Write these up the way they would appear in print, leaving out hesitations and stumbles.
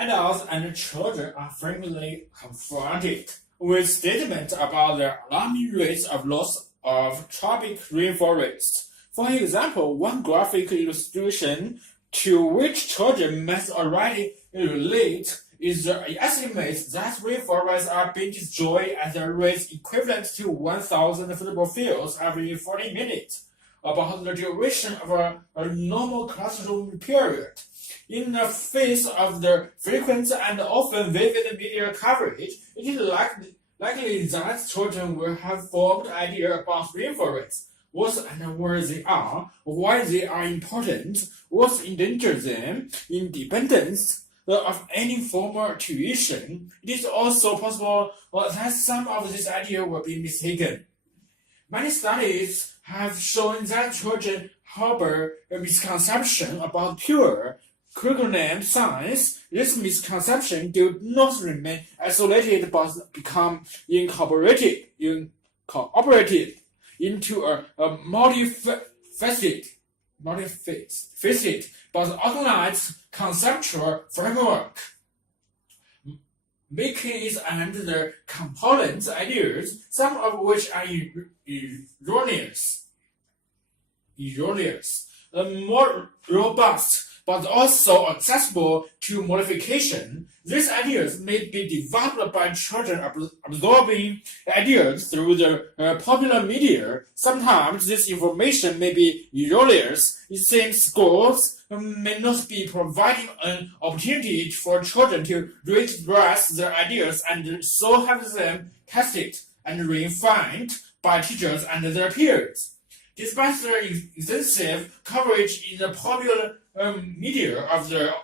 Adults and children are frequently confronted with statements about the alarming rates of loss of tropic rainforests. For example, one graphic illustration to which children must already relate is the estimate that rainforests are being destroyed at a rate equivalent to 1,000 football fields every 40 minutes, about the duration of a normal classroom period. In the face of the frequent and often vivid media coverage, it is likely that children will have formed ideas about rainforests, what and where they are, why they are important, what endangers them, independence of any formal tuition. It is also possible that some of these ideas will be mistaken. Many studies have shown that children harbor a misconception about pure curriculum science. This misconception do not remain isolated but become incorporated into a multifaceted but organized conceptual framework, making it and the component ideas, some of which are erroneous, more robust but also accessible to modification. These ideas may be developed by children absorbing ideas through the popular media. Sometimes this information may be erroneous. It seems schools may not be providing an opportunity for children to re-express their ideas and so have them tested and refined by teachers and their peers. Despite the extensive coverage in the popular media of the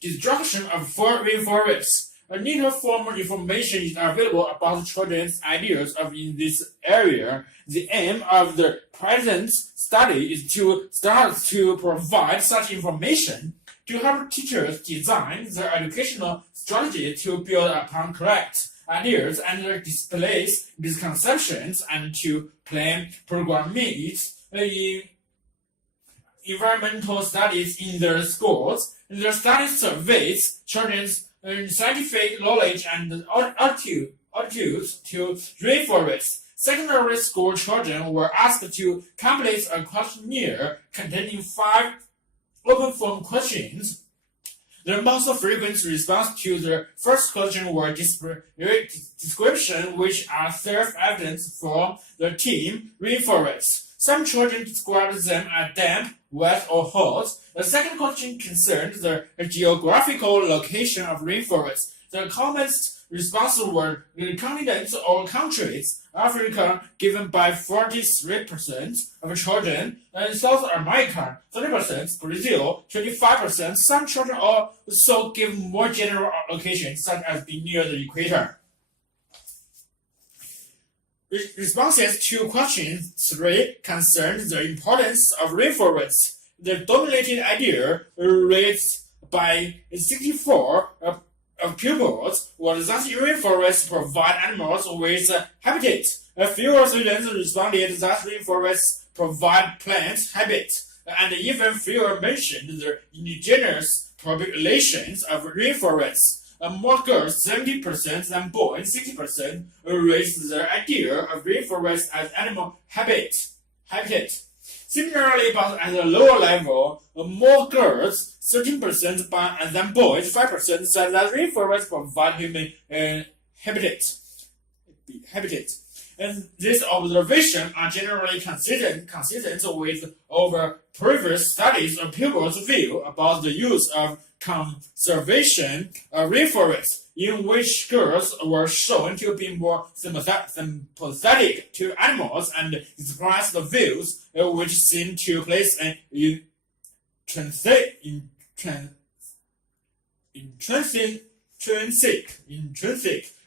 destruction of rainforests, little formal information is available about children's ideas in this area. The aim of the present study is to start to provide such information to help teachers design their educational strategy to build upon correct ideas and displace misconceptions and to plan programming in environmental studies in their schools. The study surveys children's scientific knowledge and attitudes to rainforests. Secondary school children were asked to complete a questionnaire containing 5 open-form questions. The most frequent response to the first question were descriptions which are self-evident from the theme rainforests. Some children described them as damp, wet, or hot. The second question concerned the geographical location of rainforests. The commonest responses were continents or countries. Africa, given by 43% of children, and South America, 30%, Brazil, 25%. Some children also give more general locations, such as being near the equator. Responses to question 3 concerned the importance of rainforests. The dominating idea raised by 64 of pupils was that rainforests provide animals with habitat. Fewer students responded that rainforests provide plants habitat, and even fewer mentioned the indigenous populations of rainforests. More girls, 70% than boys, 60%, raised the idea of rainforests as animal habitat. Similarly, but at a lower level, more girls, 13% than boys, 5% said that rainforests provide human habitat. And these observations are generally consistent with over previous studies of pupils' view about the use of conservation of rainforests, in which girls were shown to be more sympathetic to animals and express the views which seem to place an intrinsic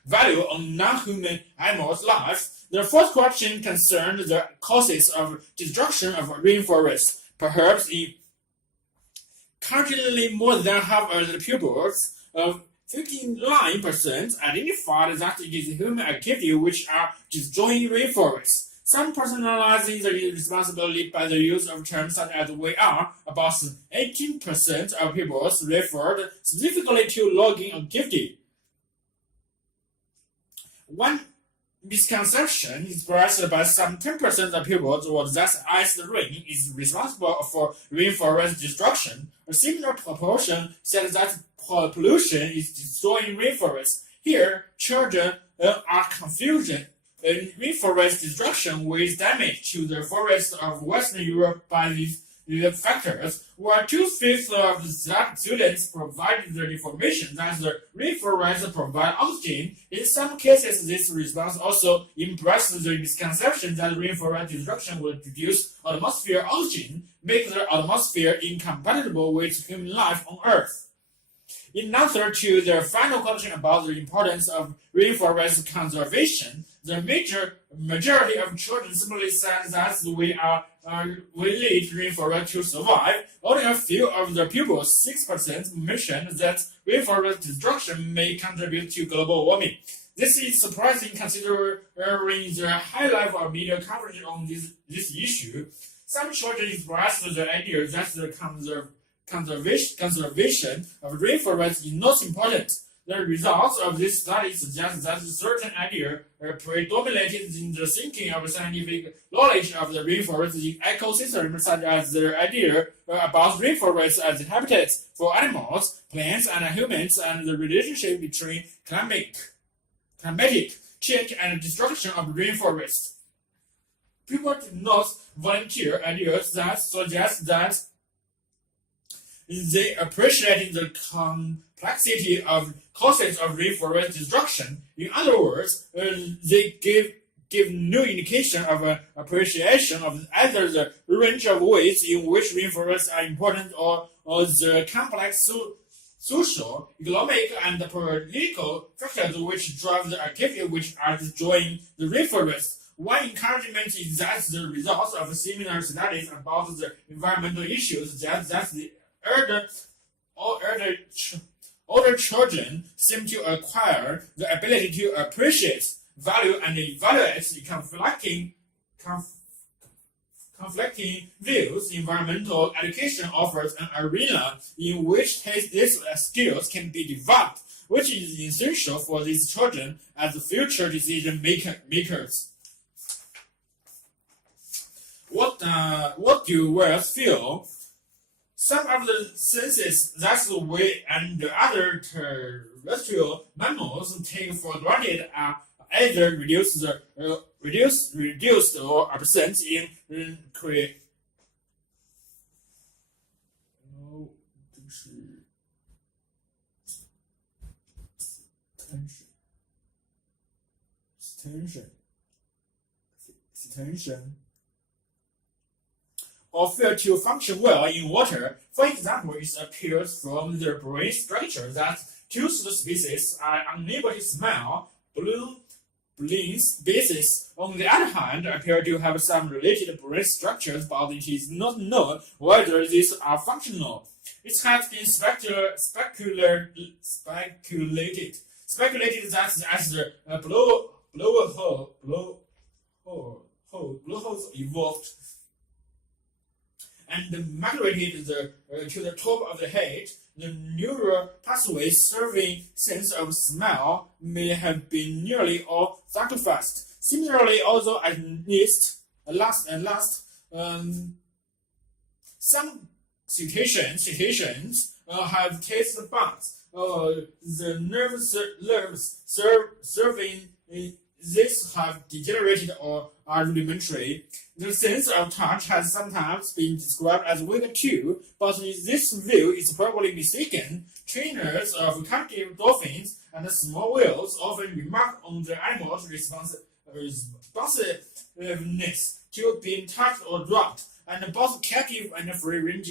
value on non-human animals' lives. The fourth question concerned the causes of destruction of rainforests. Perhaps in currently more than half of the pupils, 59% identified that it is human activity which are destroying rainforests. Some personalizing the responsibility by the use of terms such as "we are." About 18% of people referred specifically to logging activity. One misconception expressed by some 10% of people was that ice rain is responsible for rainforest destruction. A similar proportion said that pollution is destroying rainforests. Here, children are confusing rainforest destruction with damage to the forests of Western Europe by these factors, while 2/5 of the students provided the information that the rainforests provide oxygen. In some cases, this response also embraces the misconception that rainforest destruction will reduce atmospheric oxygen, making the atmosphere incompatible with human life on Earth. In answer to the final question about the importance of rainforest conservation, the majority of children simply said that we need rainforest to survive. Only a few of the pupils, 6%, mentioned that rainforest destruction may contribute to global warming. This is surprising considering the high level of media coverage on this issue. Some children expressed the idea that the conservation of rainforests is not important. The results of this study suggest that certain ideas predominated in the thinking of scientific knowledge of the rainforest ecosystem, such as the idea about rainforests as habitats for animals, plants, and humans, and the relationship between climatic change and destruction of rainforests. People did not volunteer ideas that suggest that they appreciated the complexity of causes of rainforest destruction. In other words, they give no indication of appreciation of either the range of ways in which rainforests are important or the complex social, economic, and political factors which drive the activity which are destroying the rainforest. One encouragement is that the results of similar studies about the environmental issues suggest that the older children seem to acquire the ability to appreciate, value, and evaluate the conflicting views. Environmental education offers an arena in which these skills can be developed, which is essential for these children as future decision makers. What do whales feel? Some of the senses that we and other terrestrial mammals take for granted are either reduced or absent in extension or fail to function well in water. For example, it appears from their brain structure that toothed species are unable to smell. Balloon species, on the other hand, appear to have some related brain structures, but it is not known whether these are functional. It has been speculated that as the blowholes evolved and migrated to the top of the head, the neural pathways serving sense of smell may have been nearly all sacrificed. Similarly, although some cetaceans have taste buds, the nerves serving this have degenerated or are rudimentary. The sense of touch has sometimes been described as weak too, but this view is probably mistaken. Trainers of captive dolphins and small whales often remark on the animal's responsiveness to being touched or dropped, and both captive and free-range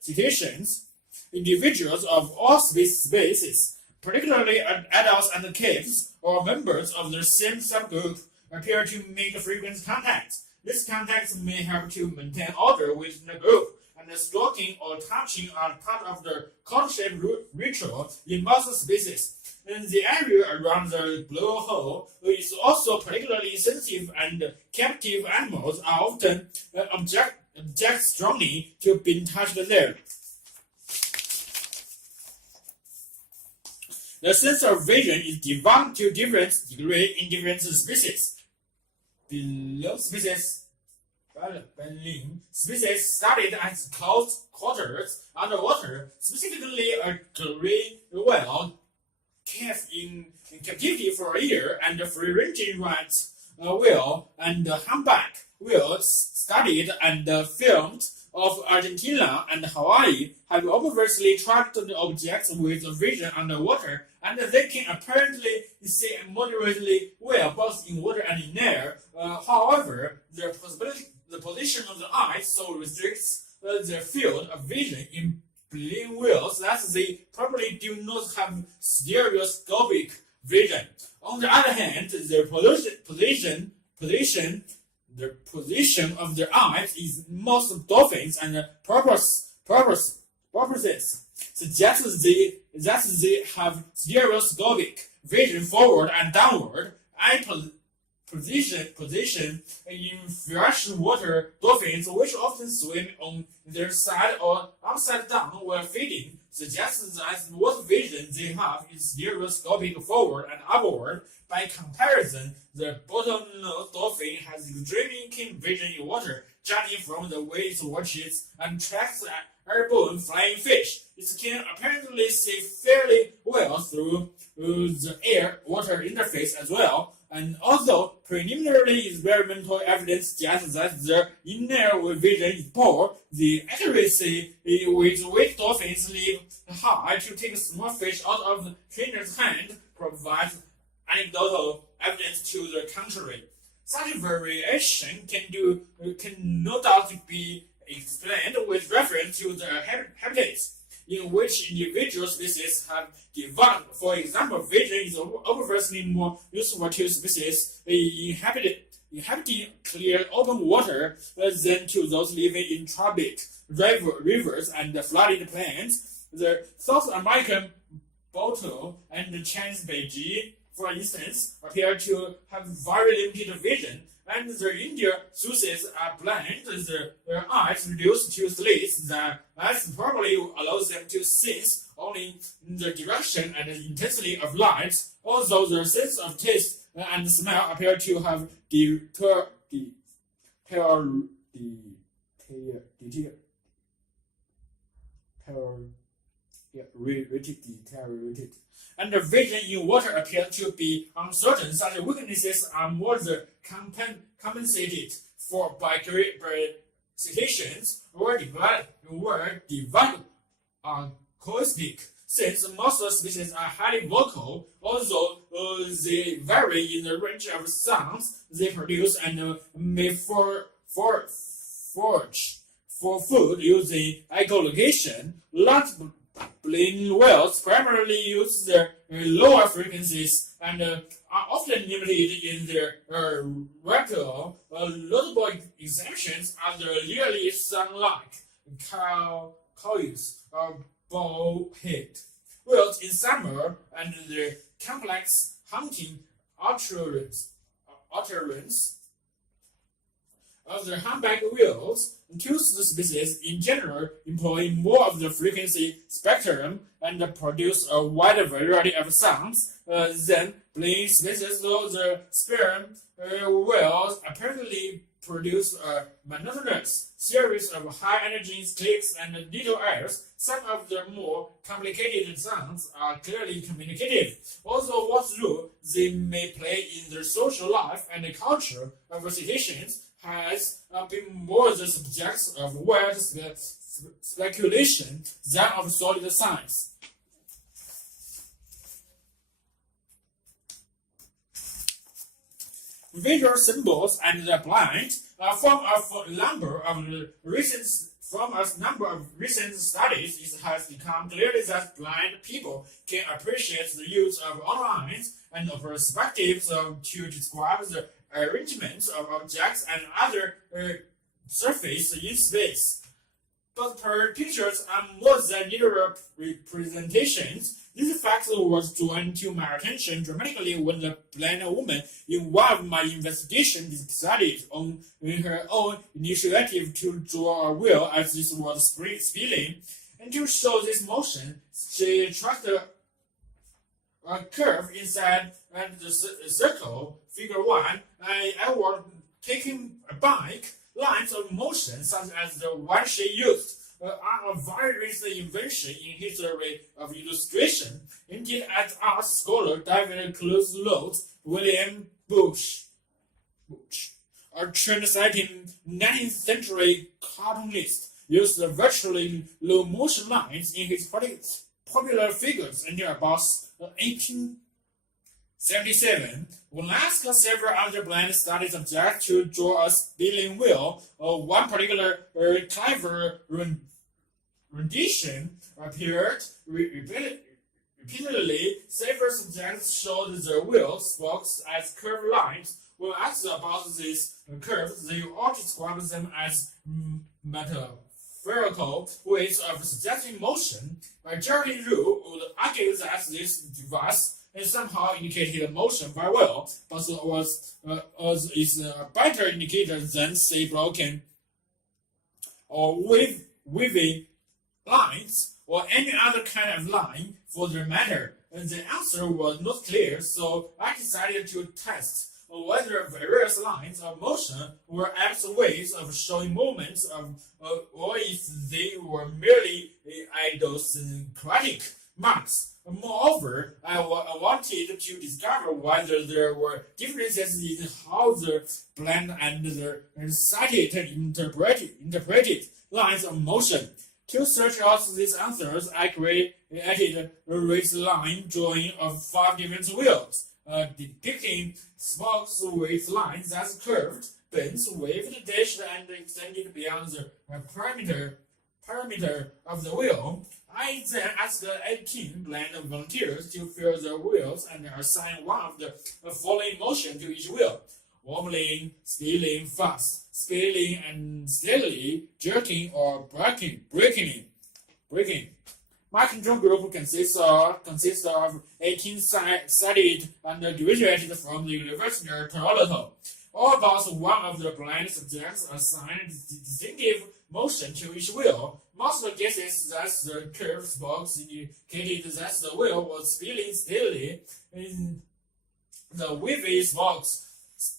cetaceans, individuals of all species, particularly adults and calves, or members of the same subgroup, appear to make frequent contact. This contact may help to maintain order within the group, and stroking or touching are part of the courtship ritual in most species. the area around the blowhole is also particularly sensitive, and captive animals are often object strongly to being touched there. The sense of vision is developed to different degrees in different species. Below species studied as close quarters underwater, specifically a gray whale kept in captivity for a year, and the free-ranging right whale and humpback whale studied and filmed of Argentina and Hawaii have obviously tracked the objects with vision underwater, and they can apparently see moderately well both in water and in air. However, the position of the eye so restricts their field of vision in baleen whales that they probably do not have stereoscopic vision. On the other hand, their the position of their eyes is most dolphins and purposes suggests that they have stereoscopic vision forward and downward. Eye position in freshwater dolphins, which often swim on their side or upside down while feeding, suggests that what vision they have is stereoscopic forward and upward. By comparison, the bottlenose dolphin has extremely keen vision in water, judging from the way it watches and tracks airborne flying fish. It can apparently see fairly well through the air-water interface as well. And although preliminary experimental evidence suggests that the inner vision is poor, the accuracy with which dolphins leap high to take small fish out of the trainer's hand provides anecdotal evidence to the contrary. Such variation can no doubt be explained with reference to the habitats in which individual species have developed. For example, vision is obviously more useful to species inhabiting clear open water than to those living in tropic rivers and flooded plains. The South American bottle and the Chinese beige, for instance, appear to have very limited vision, and the Indian species are blind, their eyes reduced to slits that probably allows them to sense only the direction and the intensity of light, although their sense of taste and smell appear to have deteriorated. And the vision in water appears to be uncertain. Such weaknesses are more than compensated for by cetaceans or developed acoustic. Since most species are highly vocal, although they vary in the range of sounds they produce and may forage for food using echolocation, large baleen whales primarily use their lower frequencies and are often limited in their repertoire. Notable exceptions are the nearly sun-like cows or bowhead whales in summer and the complex hunting utterance of the humpback whales. Toothed species in general employ more of the frequency spectrum and produce a wider variety of sounds than baleen species, though the sperm whales apparently produce a monotonous series of high-energy clicks and little airs. Some of the more complicated sounds are clearly communicative, although what role they may play in the social life and the culture of cetaceans has been more the subject of wild speculation than of solid science. Visual symbols and the blind from a number of recent studies, it has become clear that blind people can appreciate the use of outlines and perspectives to describe the arrangements of objects and other surfaces in space. but per pictures are more than literal representations. This fact was drawn to my attention dramatically when the blind woman involved my investigation decided on her own initiative to draw a wheel as this was spilling. And to show this motion, she traced a curve inside the circle, figure 1, I was taking back lines of motion such as the one she used are a very recent invention in history of illustration. Indeed, as art scholar David Close William Bush, a trend-setting 19th century cartoonist, used virtually low motion lines in his popular figures until about 1877. When asked several other blind study subjects to draw a spinning wheel, one particular clever rendition appeared repeatedly. Several subjects showed the wheel spokes as curved lines. When asked about these curves, they all described them as metaphorical ways of suggesting motion. Jerry Rule would argue that this device somehow indicated motion very well, but is a better indicator than, say, broken or wavy lines or any other kind of line for the matter. And the answer was not clear, so I decided to test whether various lines of motion were apt ways of showing movements or if they were merely idiosyncratic marks. Moreover, I wanted to discover whether there were differences in how the blind and the sighted interpreted lines of motion. To search out these answers, I created a raised line drawing of 5 different wheels, depicting spokes with lines as curved, bent, waved, dashed, and extended beyond the perimeter of the wheel. I then asked 18 blind volunteers to fill the wheels and assign one of the following motion to each wheel: wobbling, spilling, fast, spilling, and steadily, jerking, or breaking. My control group consists of 18 sighted and graduated from the University of Toronto. All but one of the blind subjects assigned distinctive motion to each wheel. Most guesses that the curved spokes indicated that the wheel was spinning steadily. In the wavy spokes,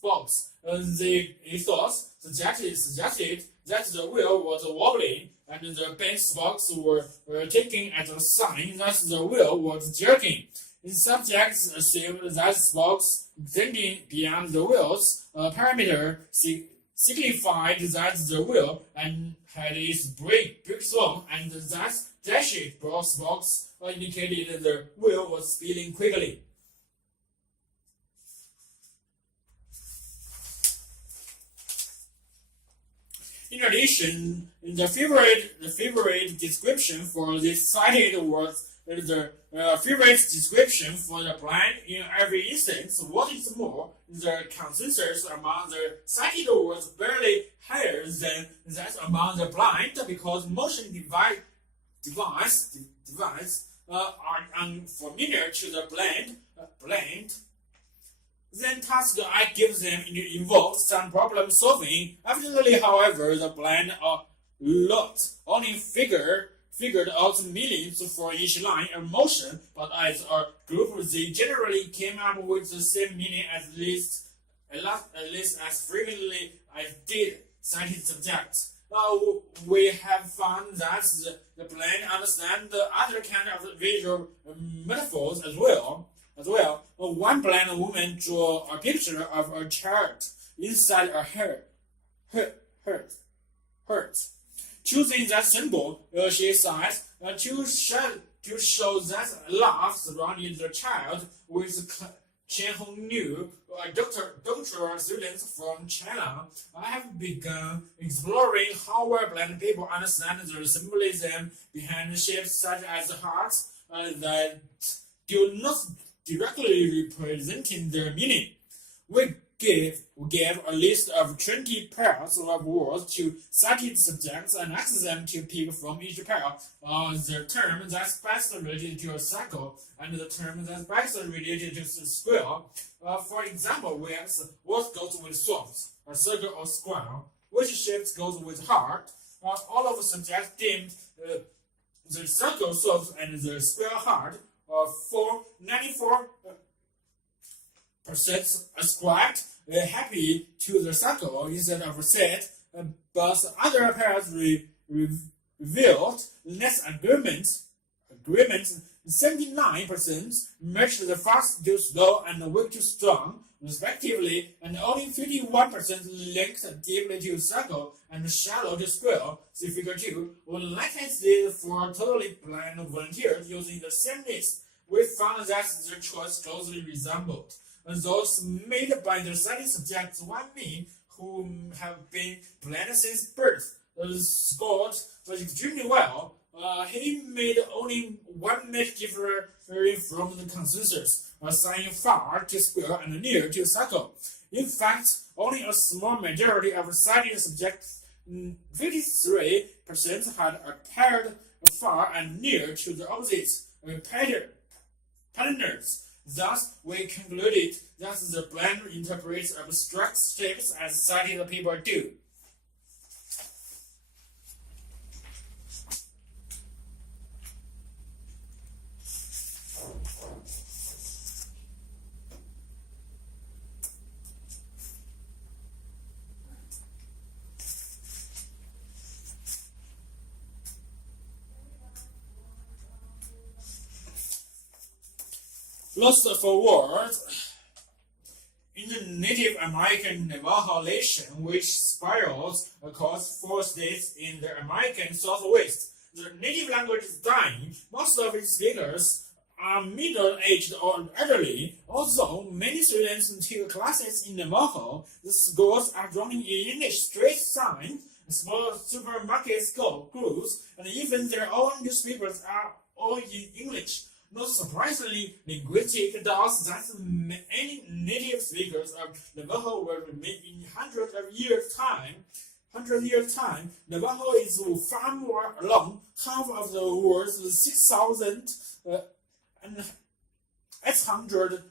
the ethos suggested that the wheel was wobbling, and the bent spokes were taken as a sign that the wheel was jerking. The subjects assumed that spokes extending beyond the wheel's perimeter signified that the wheel and had its brake swung, and that dashed broad spokes indicated the wheel was spinning quickly. In addition, the favorite description for this sighted was the favorite description for the blind in every instance. What is more, the consensus among the sighted was barely higher than that among the blind, because motion devices are unfamiliar to the blind. Then tasks I give them involve some problem solving. Evidently, however, the blind lot only figured out meanings for each line of motion, but as a group they generally came up with the same meaning at least as frequently as did sighted subjects. We have found that the blind understand the other kind of visual metaphors as well. One blind woman drew a picture of a child inside a heart. Choosing that symbol, she says, to show that love surrounded the child with Chen Hongnu, a doctoral student from China. I have begun exploring how well blind people understand the symbolism behind shapes such as hearts that do not directly representing their meaning. We give a list of 20 pairs of words to cited subjects and ask them to pick from each pair the term that's best related to a circle and the term that's best related to the square. For example, we ask what goes with swamps, a circle or square, which shapes goes with heart. All of the subjects deemed the circle, swamps, and the square heart for 94% ascribed happy to the circle instead of set, but other pairs revealed less agreement. 79% matched the fast to slow and weak to strong, respectively, and only 51% linked deeply to circle and shallow to square. See figure 2. Like I did for totally blind volunteers using the same list, we found that their choice closely resembled those made by the study subjects. One me, who have been blind since birth, scored extremely well. He made only one match differing from the consensus, assigning far to square and near to circle. In fact, only a small majority of studied subjects, 53%, had paired far and near to the opposite patterns. Thus, we concluded that the blind interprets abstract shapes as sighted people do. Lost for words. In the Native American Navajo nation, which spirals across 4 states in the American Southwest, the native language is dying. Most of its speakers are middle-aged or elderly. Although many students take classes in Navajo, the schools are running in English street signs, small supermarkets groups, and even their own newspapers are all in English. Not surprisingly, linguistic doubts that many native speakers of Navajo will remain in 100 years' time. Navajo is far more alone. Half of the world's 6,800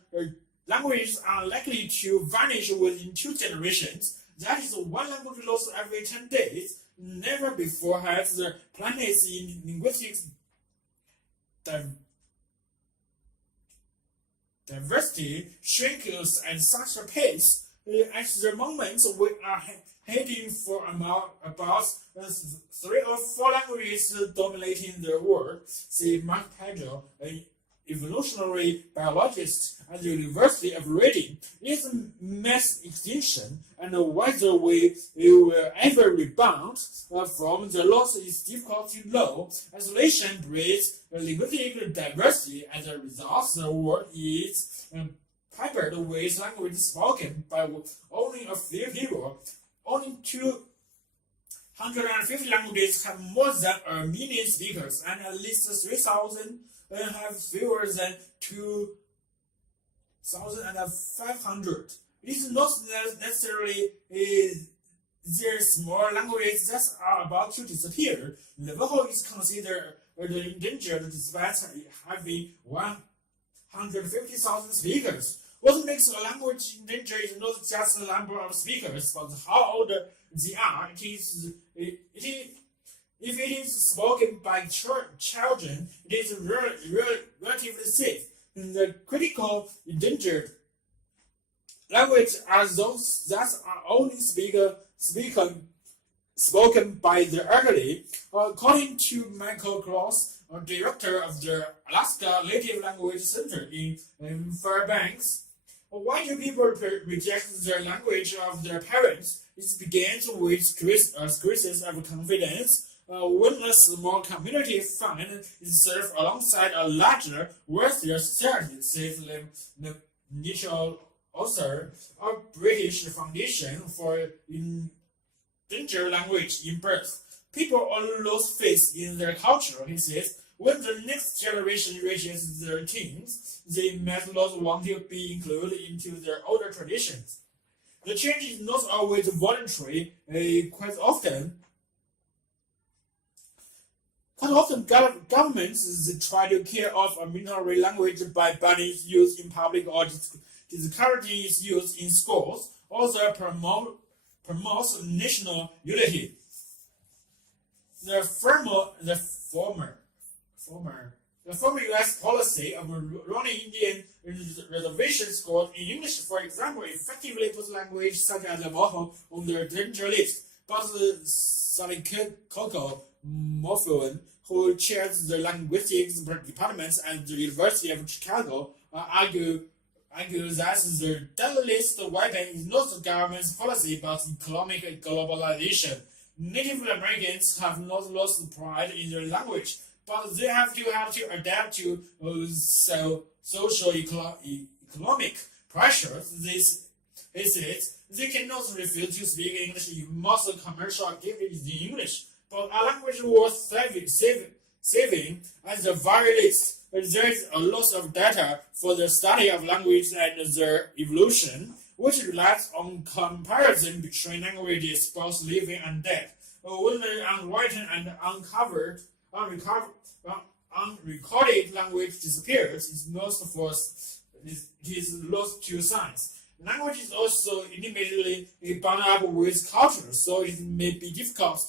languages are likely to vanish within 2 generations. That is one language lost every 10 days. Never before has the planet's linguistics diversity shrinks at such a pace. At the moment, we are heading for about 3 or 4 languages dominating the world. See Mark Pedro, an evolutionary biologist at the University of Reading. Is mass extinction, and whether we will ever rebound from the loss is difficult to know. Isolation breeds linguistic diversity. As a result, the world is peppered with language spoken by only a few people. Only 250 languages have more than 1 million speakers, and at least 3,000 have fewer than 2,500. It is not necessarily there small languages that are about to disappear. Navajo is considered endangered despite having 150,000 speakers. What makes a language endangered is not just the number of speakers, but how old they are. If it is spoken by children, it is relatively safe. The critical endangered languages are those that are only spoken by the elderly. According to Michael Klaus, director of the Alaska Native Language Center in Fairbanks, why do people reject the language of their parents? It begins with crisis of confidence. When a small community finds itself alongside a larger, wealthier society, says the initial author of British Foundation for Endangered Language in Birth. People all lose faith in their culture, he says. When the next generation reaches their teens, they might not want to be included into their older traditions. The change is not always voluntary. Quite often, governments try to kill off a minority language by banning its use in public or discouraging its use in schools. Also promotes national unity. The former U.S. policy of running Indian reservation schools in English, for example, effectively puts language such as Navajo on their danger list. But Salikoko Morphewan, who chairs the linguistics department at the University of Chicago, argues that the deadly list weapon is not the government's policy but economic globalization. Native Americans have not lost pride in their language, but they have to adapt to social economic pressures. This is it. They cannot refuse to speak English if most commercial activity is in English. But a language worth saving at the very least. There is a lot of data for the study of language and their evolution, which relies on comparison between languages both living and dead. When the unwritten and unrecorded language disappears, it is lost to science. Language is also intimately bound up with culture, so it may be difficult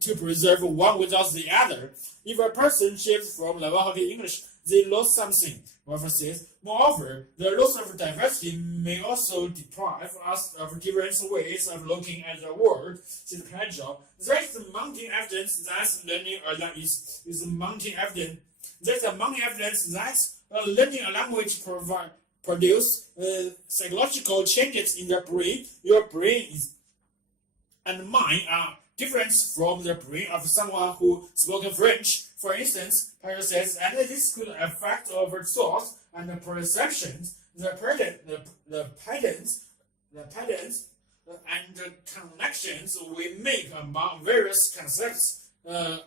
to preserve one without the other. If a person shifts from Navajo to English, they lost something. Morphewan says, moreover, the loss of diversity may also deprive us of different ways of looking at the world. Says Pedro. There is mounting evidence that learning learning a language produce psychological changes in the brain. Your brain and mine are different from the brain of someone who spoke French. For instance, Pedro says, and this could affect our thoughts and perceptions. The patterns and the connections we make among various concepts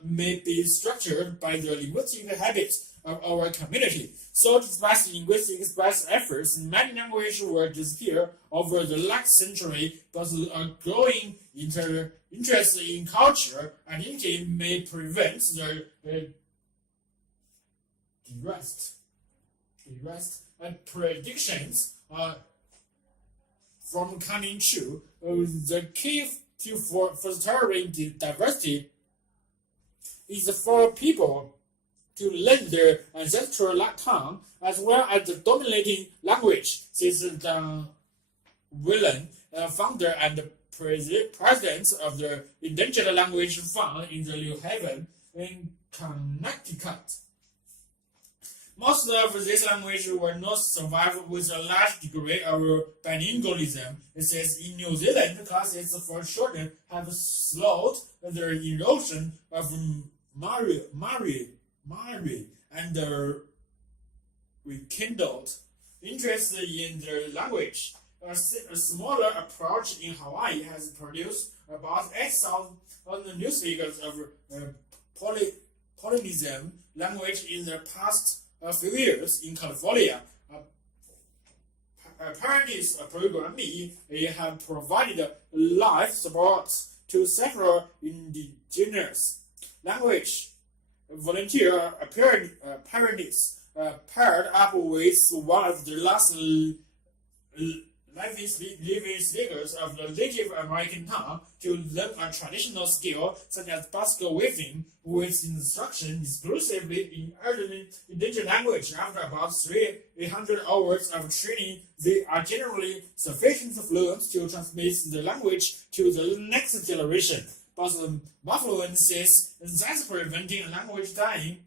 may be structured by the linguistic habits of our community. So despite linguistic best efforts, many languages will disappear over the last century, but a growing interest in culture and identity may prevent the predictions from coming true. The key to fostering diversity is for people to learn their ancestral tongue as well as the dominating language, says Whelan, founder and president of the Endangered Language Fund in the New Haven in Connecticut. Most of these languages will not survive with a large degree of bilingualism. It says in New Zealand, classes for children have slowed the erosion of Maori and rekindled interest in the language. A smaller approach in Hawaii has produced about 8,000 new speakers of Polynesian language in the past few years. In California, apprentice program have provided life support to several indigenous language volunteer apprentices paired up with one of the last living speakers of the Native American tongue to learn a traditional skill such as basket weaving with instruction exclusively in indigenous language. After about 300 hours of training, they are generally sufficiently fluent to transmit the language to the next generation. But Morphewan says that's preventing a language dying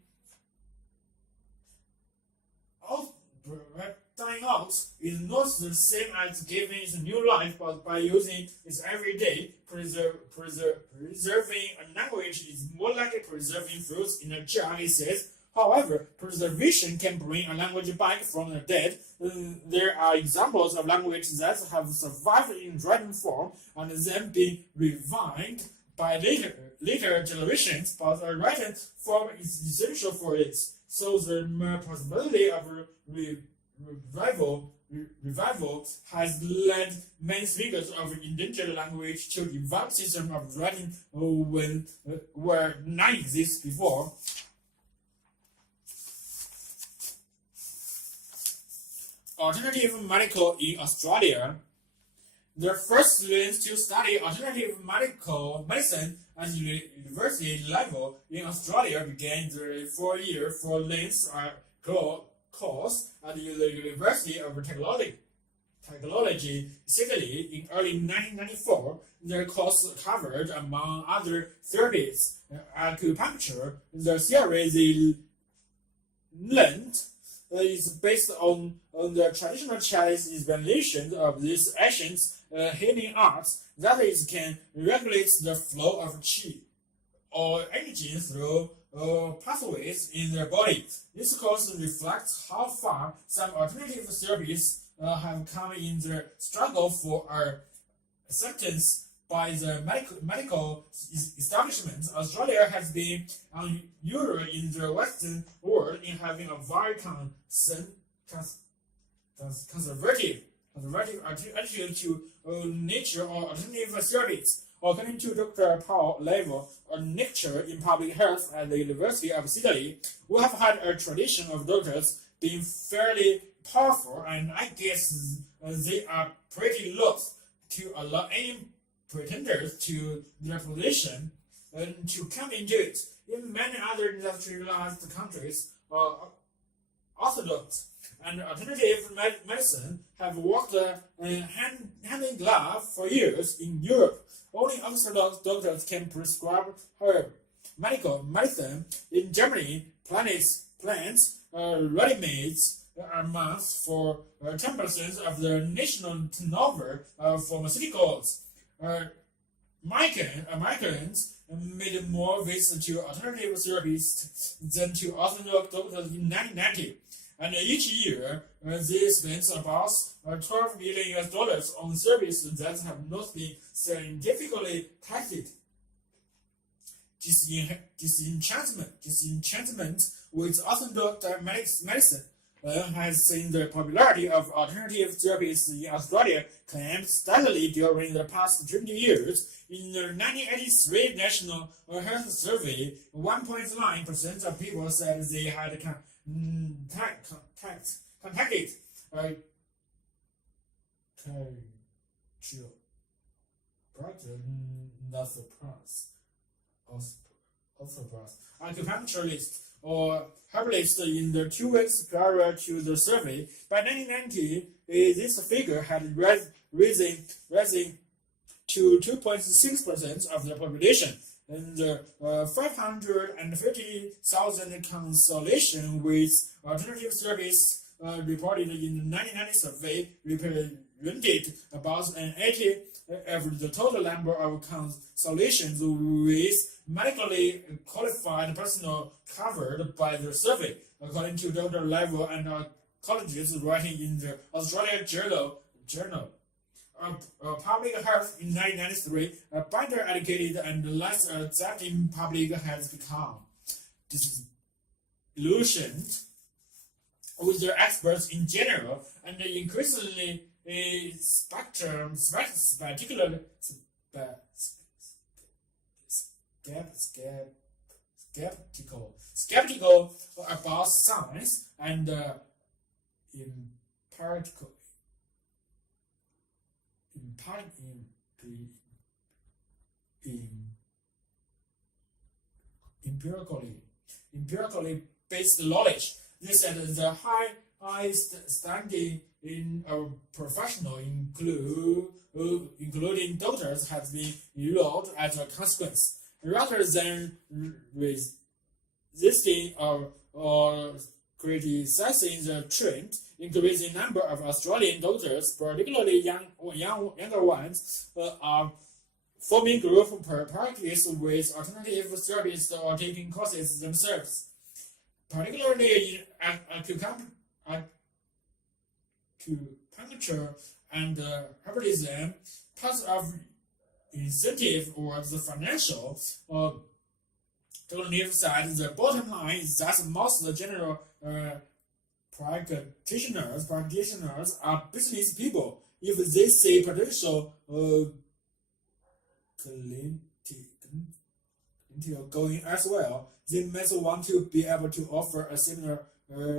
out is not the same as giving it new life, but by using it every day, preserving a language is more like preserving fruits in a jar, he says. However, preservation can bring a language back from the dead. There are examples of languages that have survived in written form and then been revived by later generations, but a written form is essential for it. So the mere possibility of revival revival has led many speakers of endangered language to develop systems of writing when were not exist before. Alternative medical in Australia. The first students to study alternative medical medicine at university level in Australia began the 4-year full-length course at the University of Technology, Sydney in early 1994. The course covered, among other therapies, acupuncture. The theory they learned is based on the traditional Chinese explanation of these ancient healing arts, that is, can regulate the flow of qi or energy through pathways in their body. This course reflects how far some alternative therapies have come in their struggle for acceptance by the medical establishment. Australia has been unusual in the Western world in having a very conservative attitude to nature or alternative therapies. According to Dr. Paul Level, a lecturer in public health at the University of Sydney, we have had a tradition of doctors being fairly powerful, and I guess they are pretty loath to allow any pretenders to their position to come into it. In many other industrialized countries, orthodox and alternative medicine have worked hand in glove for years. In Europe, only orthodox doctors can prescribe herb medical medicine. In Germany, plants ready-mades amounts for 10% of the national turnover of pharmaceuticals. Americans made more visits to alternative therapies than to orthodox doctors in 1990. And each year, they spend about $12 billion on therapies that have not been scientifically tested. Disenchantment with orthodox medicine has seen the popularity of alternative therapies in Australia climb steadily during the past 20 years. In the 1983 National Health Survey, 1.9% of people said they had contacted acupuncturist or herbalist in the 2 weeks prior to the survey. By 1990, this figure had risen to 2.6% of the population, and 550,000 consultations with alternative therapies reported in the 1990 survey represented about an 80 of the total number of consultations with medically qualified personnel covered by the survey, according to Dr. Level and colleagues writing in the Australian Journal of Public Health in 1993. A better educated and less accepting public has become disillusioned with the experts in general, and increasingly skeptical about science and empirically based knowledge. They said the high standing in a professional, including doctors, has been eroded as a consequence. Rather than resisting or criticizing the trend, increasing number of Australian doctors, particularly younger ones, are forming group practice with alternative therapists or taking courses themselves. Particularly in acupuncture and herbalism, part of incentive or the financial alternative side. The bottom line is that most general practitioners are business people. If they see potential going as well, they might want to be able to offer a similar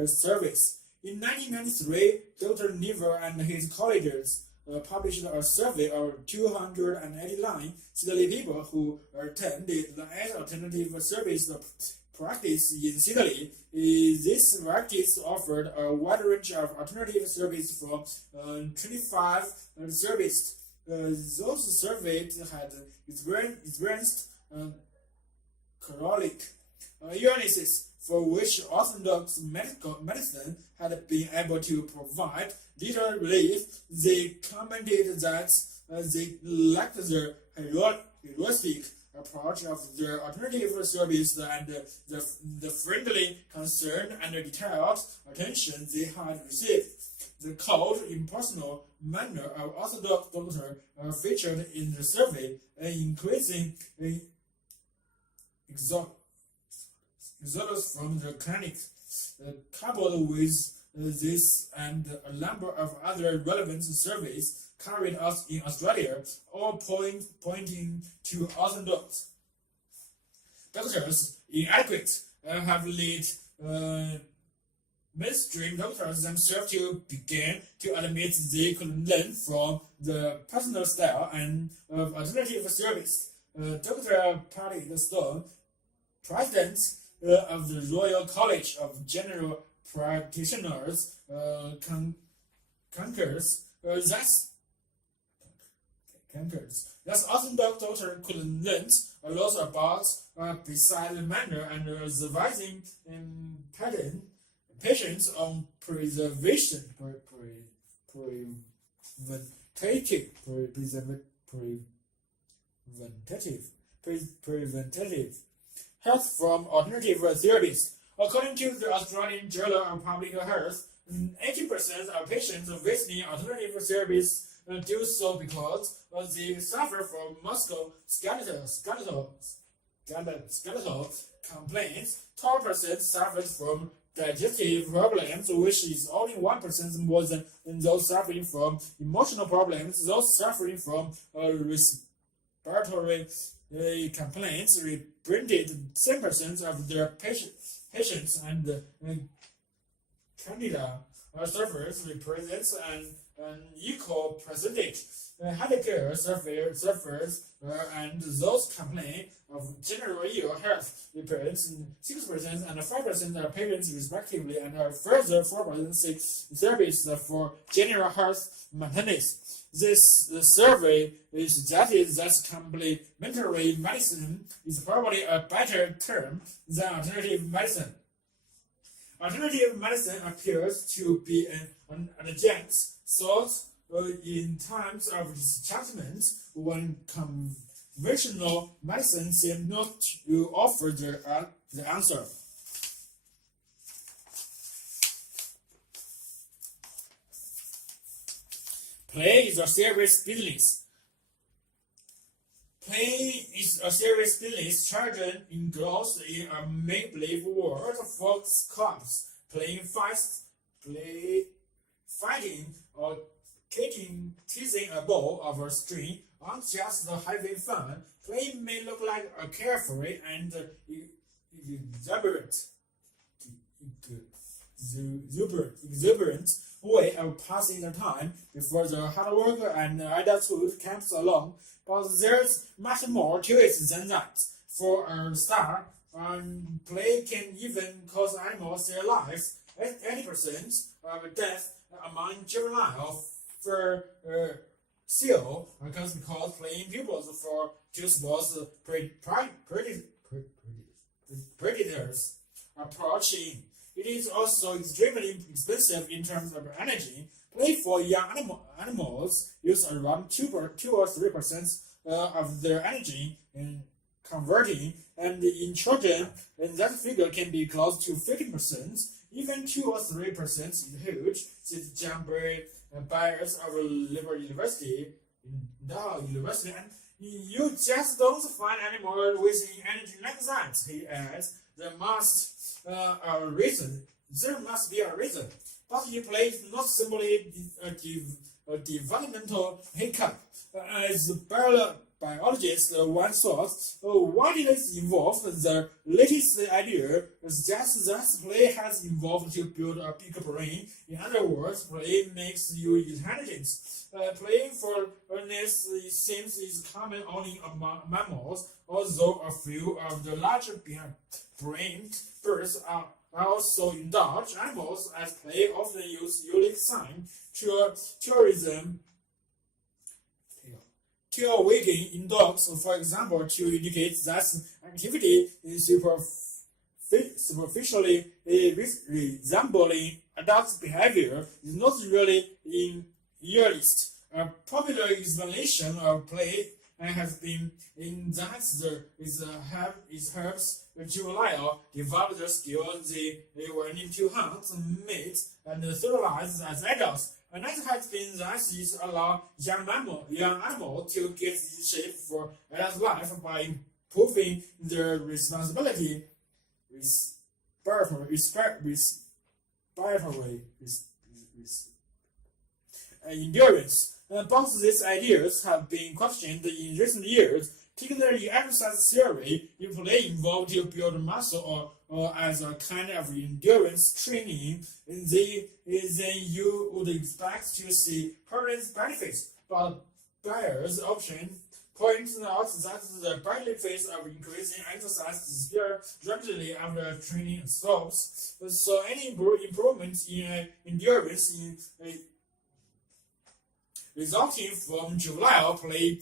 service. In 1993, Dr. Never and his colleagues published a survey of 289 elderly people who attended the alternative service practice in Italy. This practice offered a wide range of alternative services from 25 services. Those surveyed had experienced chronic illnesses for which orthodox medicine had been able to provide little relief. They commented that they lacked the holistic approach of the alternative service and the friendly concern and detailed attention they had received. The cold, impersonal manner of orthodox doctors featured in the survey, an increasing exodus from the clinic, coupled with this and a number of other relevant surveys carried out in Australia, all pointing to orthodox doctors inadequate, have led mainstream doctors themselves to begin to admit they could learn from the personal style and alternative service. Dr. Patty Stone, president of the Royal College of General Practitioners, concurs that orthodox doctor could learn a lot about precise manner and advising patients on preventative health from alternative therapies. According to the Australian Journal of Public Health, 80% of patients visiting alternative therapies do so because they suffer from musculoskeletal complaints. 12% suffers from digestive problems, which is only 1% more than those suffering from emotional problems. Those suffering from respiratory complaints represented 10% of their patients, and Candida sufferers represents an equal percentage. Healthcare sufferers and those complain of general ill health represents 6% and 5% of patients respectively, and a further 4% seek therapies for general health maintenance. This survey suggested that complementary medicine is probably a better term than alternative medicine. Alternative medicine appears to be an adjunct thought in times of dischargement when conventional medicine seems not to offer the answer. Play is a serious business. Play is a serious business. Children engrossed in a make-believe world. Fox clubs playing fighting or kicking, teasing a ball of a string aren't just having fun. Play may look like a carefree and exuberant way of passing the time before the hard work and adulthood comes along, but there's much more to it than that. For a start, play can even cost animals their lives. 80% of death among juvenile seal occurs because playing pupils for two sports predators approaching. It is also extremely expensive in terms of energy. Play for young animals use around 2 or 3% of their energy in converting, and in children, that figure can be close to 50%. Even 2 or 3% is huge. Says John Byers of Liberal University, and you just don't find animals with energy like that. He adds, there must a reason there must be a reason. But in play is not simply a developmental hiccup. As biologists once thought, why did it involve the latest idea that play has evolved to build a bigger brain. In other words, play makes you intelligent. Playing for earnest seems is common only among mammals, although a few of the larger brained birds are also indulge animals as play often use unique sign tourism to awaken in dogs, for example, to indicate that activity is superficially resembling adult behavior is not really in realist. A popular explanation of play has been in that herbs juvenile developed the skill they were need to hunt, mate, and fertilize as adults. And that has been that it allows young animal to get in shape for adult life by improving their responsibility, endurance. Both these ideas have been questioned in recent years. Particularly exercise theory, in play involved to build muscle or as a kind of endurance training, then you would expect to see permanent benefits. But Bayer's option points out that the benefits of increasing exercise disappear rapidly after training stops. So any improvement in endurance resulting from juvenile play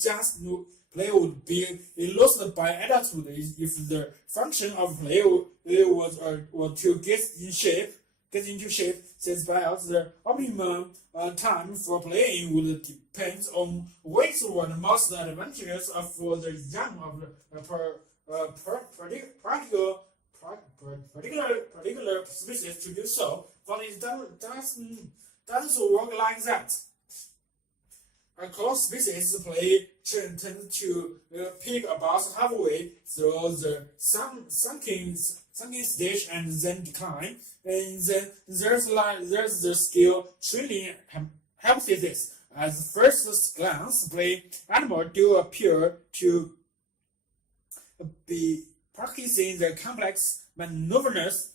would be lost by adulthood if the function of play was to get into shape. Since perhaps the optimum time for playing would depend on which were the most advantageous for the young of the particular species to do so. But it doesn't work like that. Across species, play tends to peak about halfway through the sunken stage and then decline. And then there's the skill training hypothesis. At first glance, play animals do appear to be practicing the complex maneuvers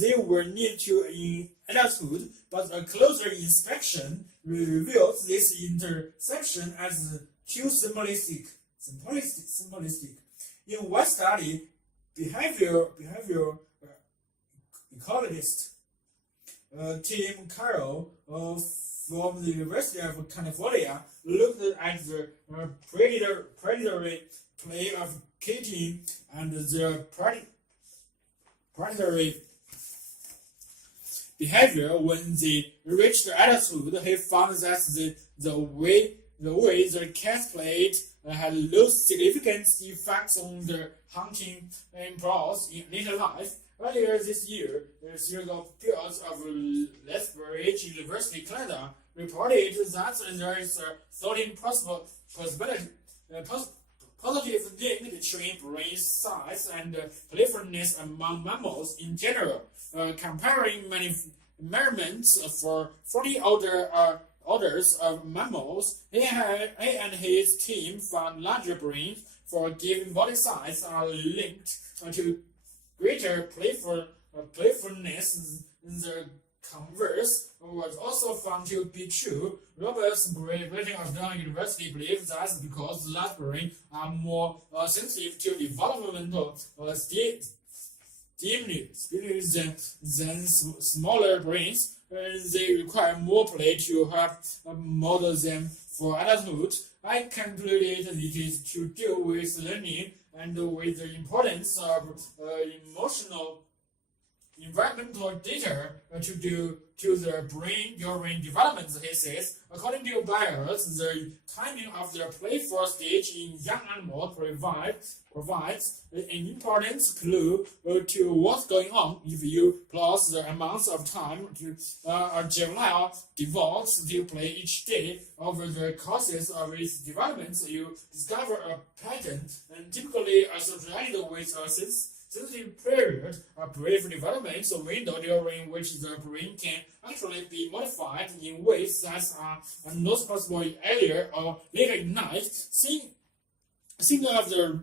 they were need to in adulthood, but a closer inspection reveals this interception as too simplistic. In one study, behavior ecologist Tim Carroll from the University of California looked at the predatory play of kitty and the predatory behavior when they reached adulthood. He found that the way the cat played had lost significant effects on their hunting impulse in later life. Earlier this year, a series of fields of Lethbridge University, Canada, reported that there is a 13 positive link between brain size and playfulness among mammals in general. Comparing measurements for 40 orders of mammals, he and his team found larger brains for given body size are linked to greater playfulness. The converse was also found to be true. Robert's rating of Brown University believes that because large brains are more sensitive to developmental stimulus than smaller brains, they require more play to help model them for adulthood. I concluded it is to do with learning and with the importance of environmental data to the brain during development, he says. According to Byers, the timing of the playful stage in young animals provides an important clue to what's going on. If you plot the amounts of time a juvenile devotes to play each day over the courses of its development, you discover a pattern pattern, and typically associated with a sensitive period of brief development window during which the brain can actually be modified in ways that are not possible earlier or later in life. Think of the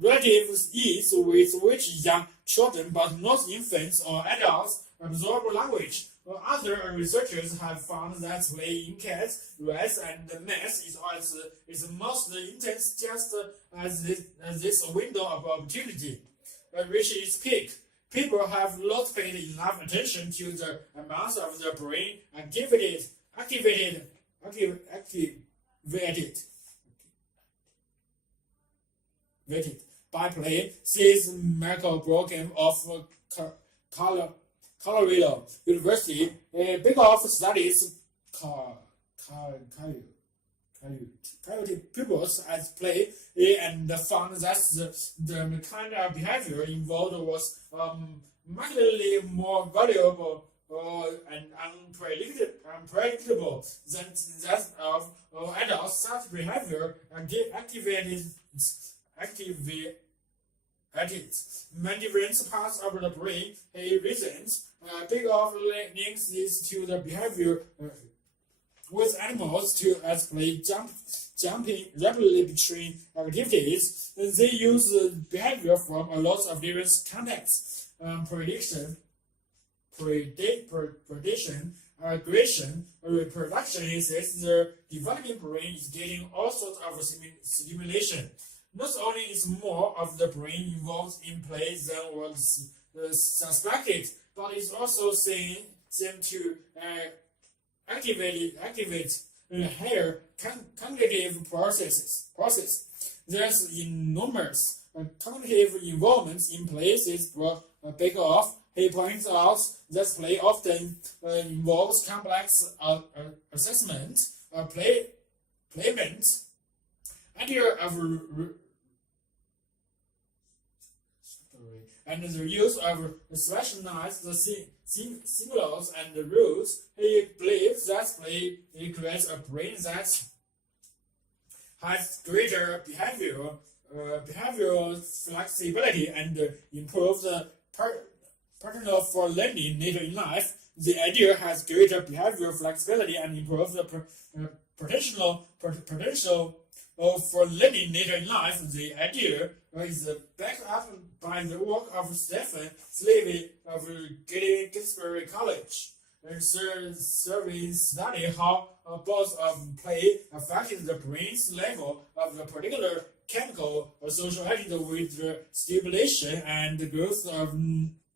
relative ease with which young children, but not infants or adults, absorb language. Other researchers have found that play in cats, rats, and mice is most intense just as this window of opportunity reaches its peak. People have not paid enough attention to the amount of the brain activated by play, says Michael Brogan of Colorado University. Big off studies coyote pupils as play and found that the kind of behavior involved was markedly more valuable and unpredictable than that of adults. Such behavior activated many different parts of the brain. Reasons Big off links this to the behavior with animals to as play jumping rapidly between activities. They use behavior from a lot of different contexts: prediction, aggression, reproduction. Says the developing brain is getting all sorts of stimulation. Not only is more of the brain involved in play than was suspected, but it's also seem to activate higher cognitive process. There's enormous cognitive involvement in places big off. He points out that play often involves complex assessment, placement, idea of and the use of specialized symbols and rules. He believes that play creates a brain that has greater behavioral flexibility and improves the potential for learning later in life. The idea has greater behavioral flexibility and improves the potential for learning later in life. The idea is backed up by the work of Stephen Slavey of Gettysburg College. Survey study how both of play affected the brain's level of a particular chemical associated with the stimulation and the growth of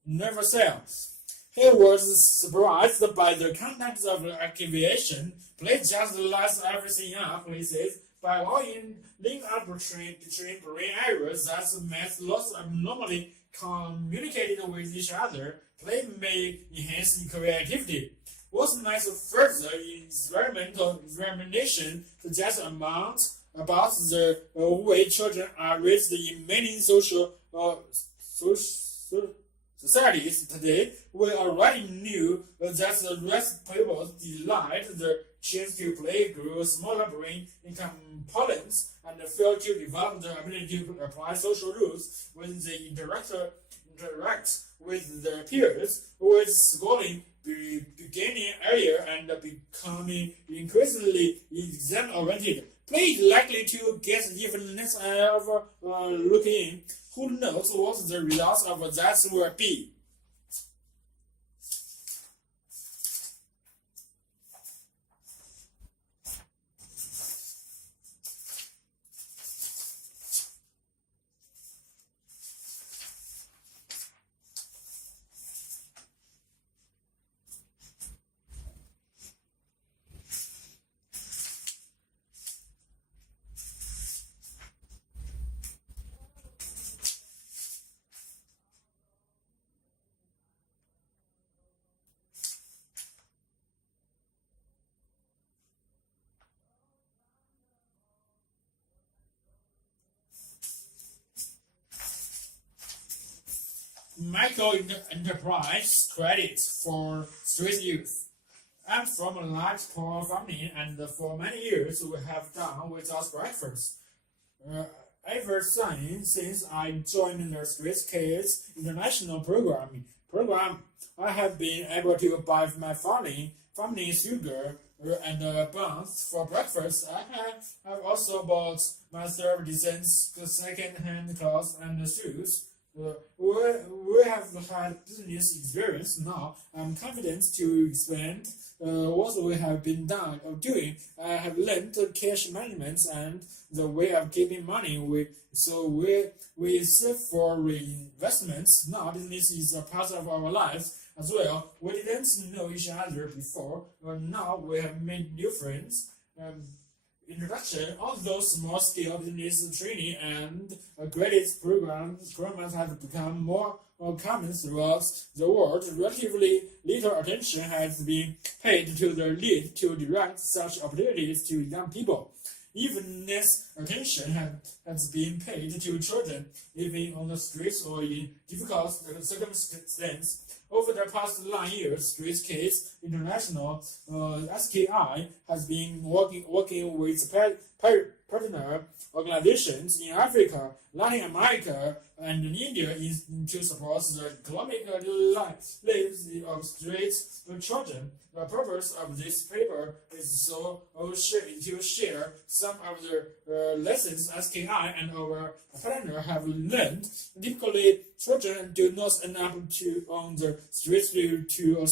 nerve cells. He was surprised by the context of activation. Play just lights everything up, he says, by allowing link up between brain areas that might not abnormally communicate with each other. Play may enhance creativity. What's nice further experimentation suggests about the way children are raised in many social societies today. We already knew that the rest people delight the chance to play grow smaller brain in components and fail to develop the ability to apply social rules when they interact with their peers, with schooling beginning earlier and becoming increasingly exam-oriented. Play is likely to get even less of look in. Who knows what the results of that will be? Micro enterprise credit for street youth. I'm from a large poor family, and for many years we have done without breakfast. ever since I joined the Street Kids International program, I have been able to buy my family sugar and buns for breakfast. I've also bought myself decent second-hand clothes and shoes. We have had business experience now. I'm confident to expand what we have been doing. I have learned cash management and the way of keeping money. We save for reinvestments. Now business is a part of our lives as well. We didn't know each other before, but now we have made new friends. Introduction, all those small-scale business training and graduate programs have become more common throughout the world. Relatively little attention has been paid to the need to direct such opportunities to young people. Even less attention has been paid to children living on the streets or in difficult circumstances. Over the past 9 years, Street Kids International (SKI) has been working with partner organizations in Africa, Latin America, and India to support the economic lives of street children. The purpose of this paper is to share some of the lessons SKI and our partner have learned. Typically, children do not end up on the streets due to a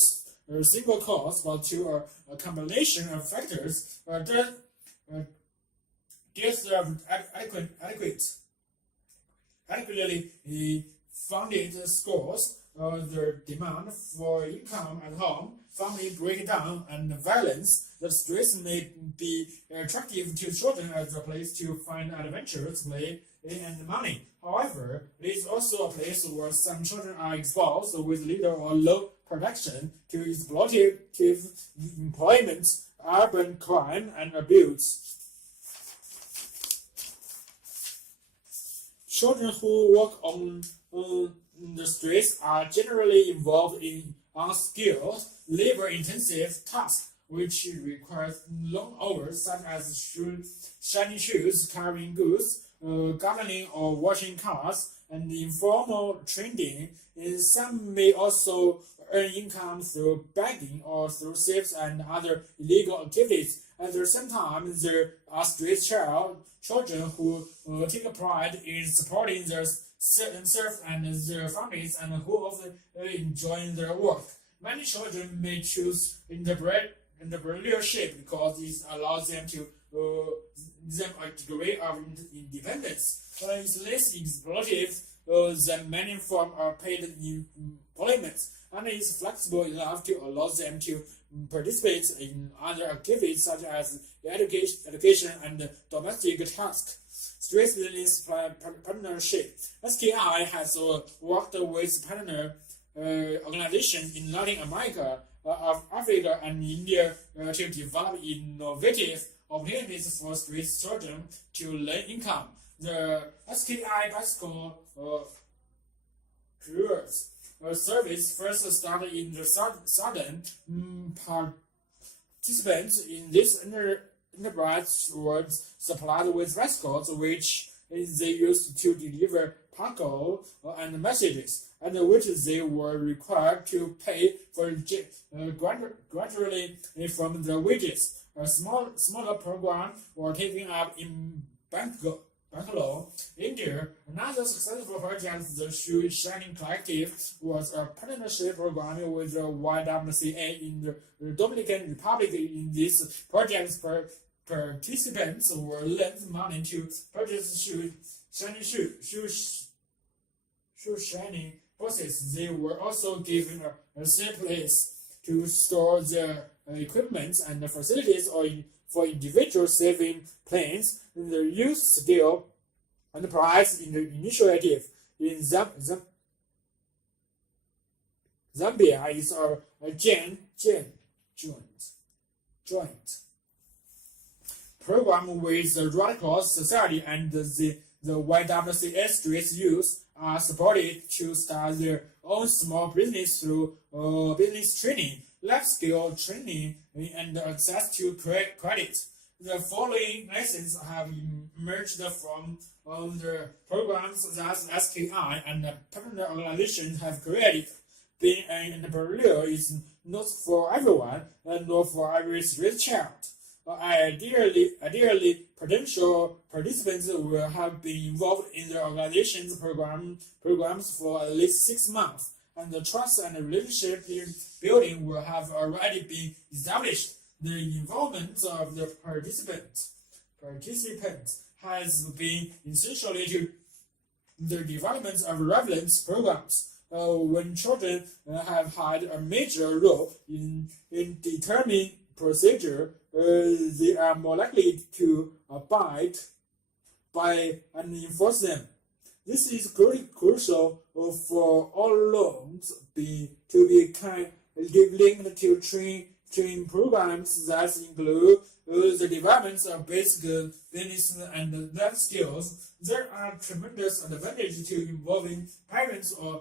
single cause, but to a combination of factors. Adequately funded schools, the demand for income at home, family breakdown, and violence. The streets may be attractive to children as a place to find adventures, play, and money. However, it is also a place where some children are exposed with little or low protection to exploitative employment, urban crime, and abuse. Children who work on the streets are generally involved in unskilled, labor-intensive tasks which require long hours, such as shining shoes, carrying goods, gardening or washing cars, and informal trading. Some may also earn income through begging or through thefts and other illegal activities. At the same time, there are street children who take pride in supporting themselves and their families and who often enjoy their work. Many children may choose entrepreneurship because it allows them a degree of independence. It's less exploitative than many forms of paid employment, and is flexible enough to allow them to participate in other activities such as education and domestic tasks. Street business partnership. SKI has worked with partner organizations in Latin America, Africa, and India to develop innovative opportunities for street children to learn income. The SKI bicycle couriers service first started in the southern. Participants in this enterprise were supplied with bicycles, which they used to deliver cargo and messages, and which they were required to pay for gradually from the wages. A smaller program were taken up in Bangalore, India. Another successful project, the Shoe Shining Collective, was a partnership program with the YWCA in the Dominican Republic. In this project, participants were lent money to purchase shoe shining boxes. They were also given a safe place to store their equipment and facilities for individual saving plans. The youth skill enterprise in the initiative in Zambia is a joint program with the Red Cross Society and the YWCA Street Youth are supported to start their own small business through business training, life skill training, and access to credit. The following lessons have emerged from the programs that SKI and partner organizations have created. Being an entrepreneur is not for everyone and not for every street child. Ideally, potential participants will have been involved in the organization's programs for at least 6 months, and the trust and relationship building will have already been established. The involvement of the participant has been essential to the development of relevant programs. When children have had a major role in determining procedure, they are more likely to abide by and enforce them. This is crucial for all loans to be linked to training programs that include the development of basic business and life skills. There are tremendous advantages to involving parents or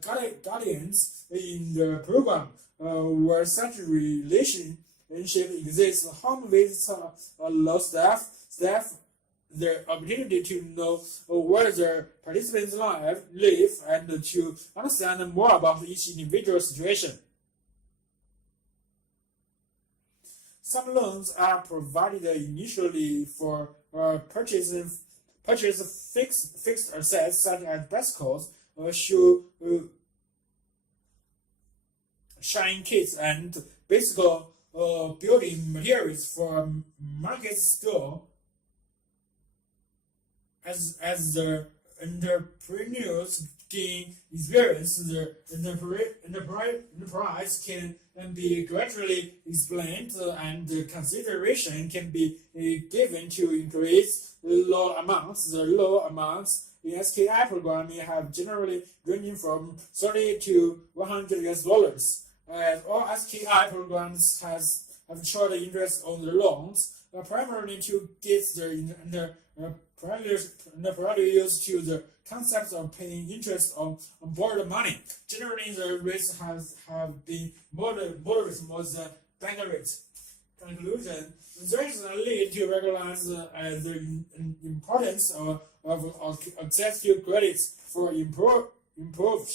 guardians in the program, where such relationship exists. Home visits allow staff the opportunity to know where the participants live and to understand more about each individual situation. Some loans are provided initially for purchase fixed assets such as bicycles, shine kits, and basic building materials for market store. As the entrepreneurs gain experience, the enterprise can be gradually explained, and consideration can be given to increase the loan amounts. The loan amounts in SKI programming have generally ranging from $30 to $100. As all SKI programs have charged interest on the loans, primarily to get the prior used to the concept of paying interest on borrowed money. Generally, the rates have been moderate more than bank rates. Conclusion: there is a need to recognize the importance of access to credits for improved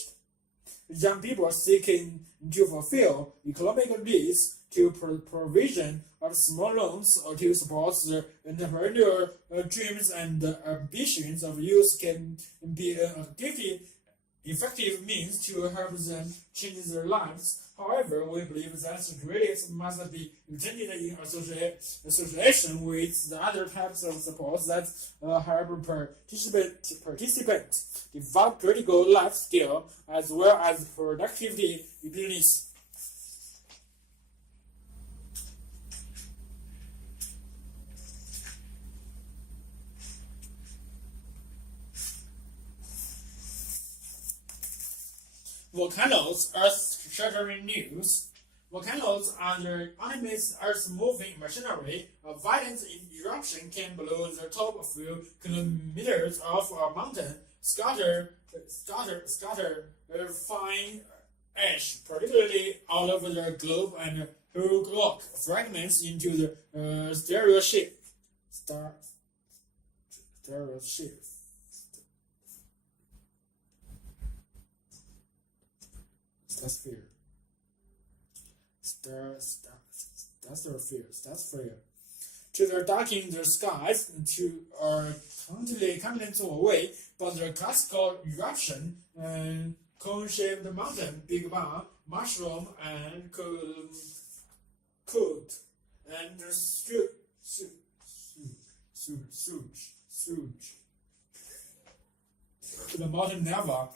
young people seeking to fulfill economic needs. To provision of small loans or to support the entrepreneurial dreams and ambitions of youth can be an effective means to help them change their lives. However, we believe that credits must be intended in association with the other types of support that help participants develop critical life skills as well as productivity abilities. Volcanoes, earth-shattering news. Volcanoes are the ultimate earth-moving machinery. A violent eruption can blow the top a few kilometers off a mountain, scatter fine ash, particularly all over the globe, and hurl rock fragments into the stratosphere. To the darkening the skies to continents away, but the classical eruption and cone-shaped mountain, Big Bang, mushroom, and cold, and sewage. The mountain lava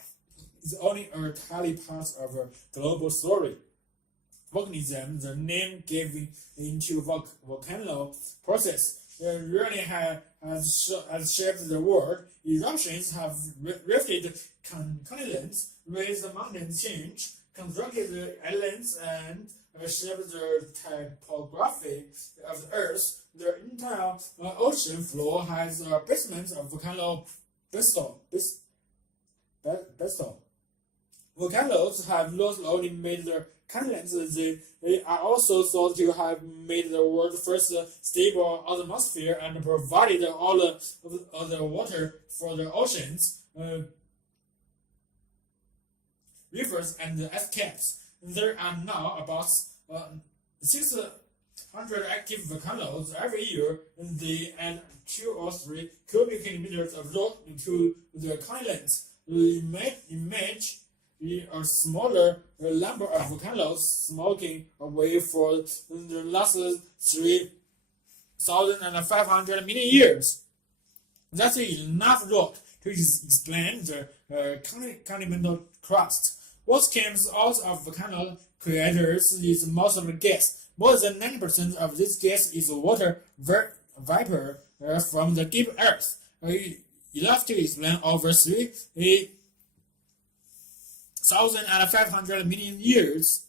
is only a tiny part of a global story. Volcanism, the name given into volcano process, really has shaped the world. Eruptions have rifted continents, raised the mountain change, constructed the islands, and shaped the topography of the Earth. The entire ocean floor has a basement of volcano basalt. Volcanoes have not only made the continents, they are also thought to have made the world's first stable atmosphere and provided all the water for the oceans, rivers, and escapes. There are now about 600 active volcanoes every year. They add 2 or 3 cubic kilometers of rock to the continents. Image a smaller number of volcanoes smoking away for the last 3,500 million years. That's enough rock to explain the continental crust. What comes out of volcano craters is most of the gas. More than 90% of this gas is water vapor from the deep earth. Enough to explain over 3,500 million years.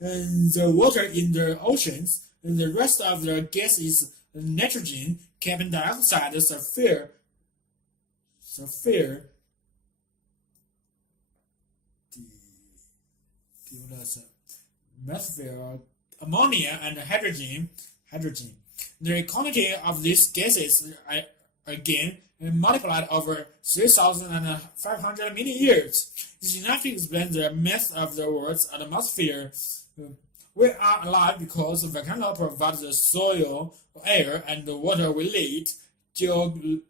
And the water in the oceans, and the rest of the gas is nitrogen, carbon dioxide, sulfur, methane, ammonia, and hydrogen. The quantity of these gases again multiplied over 3,500 million years. It's enough to explain the mass of the world's atmosphere. We are alive because the volcano provides the soil, air, and the water we need. Geologists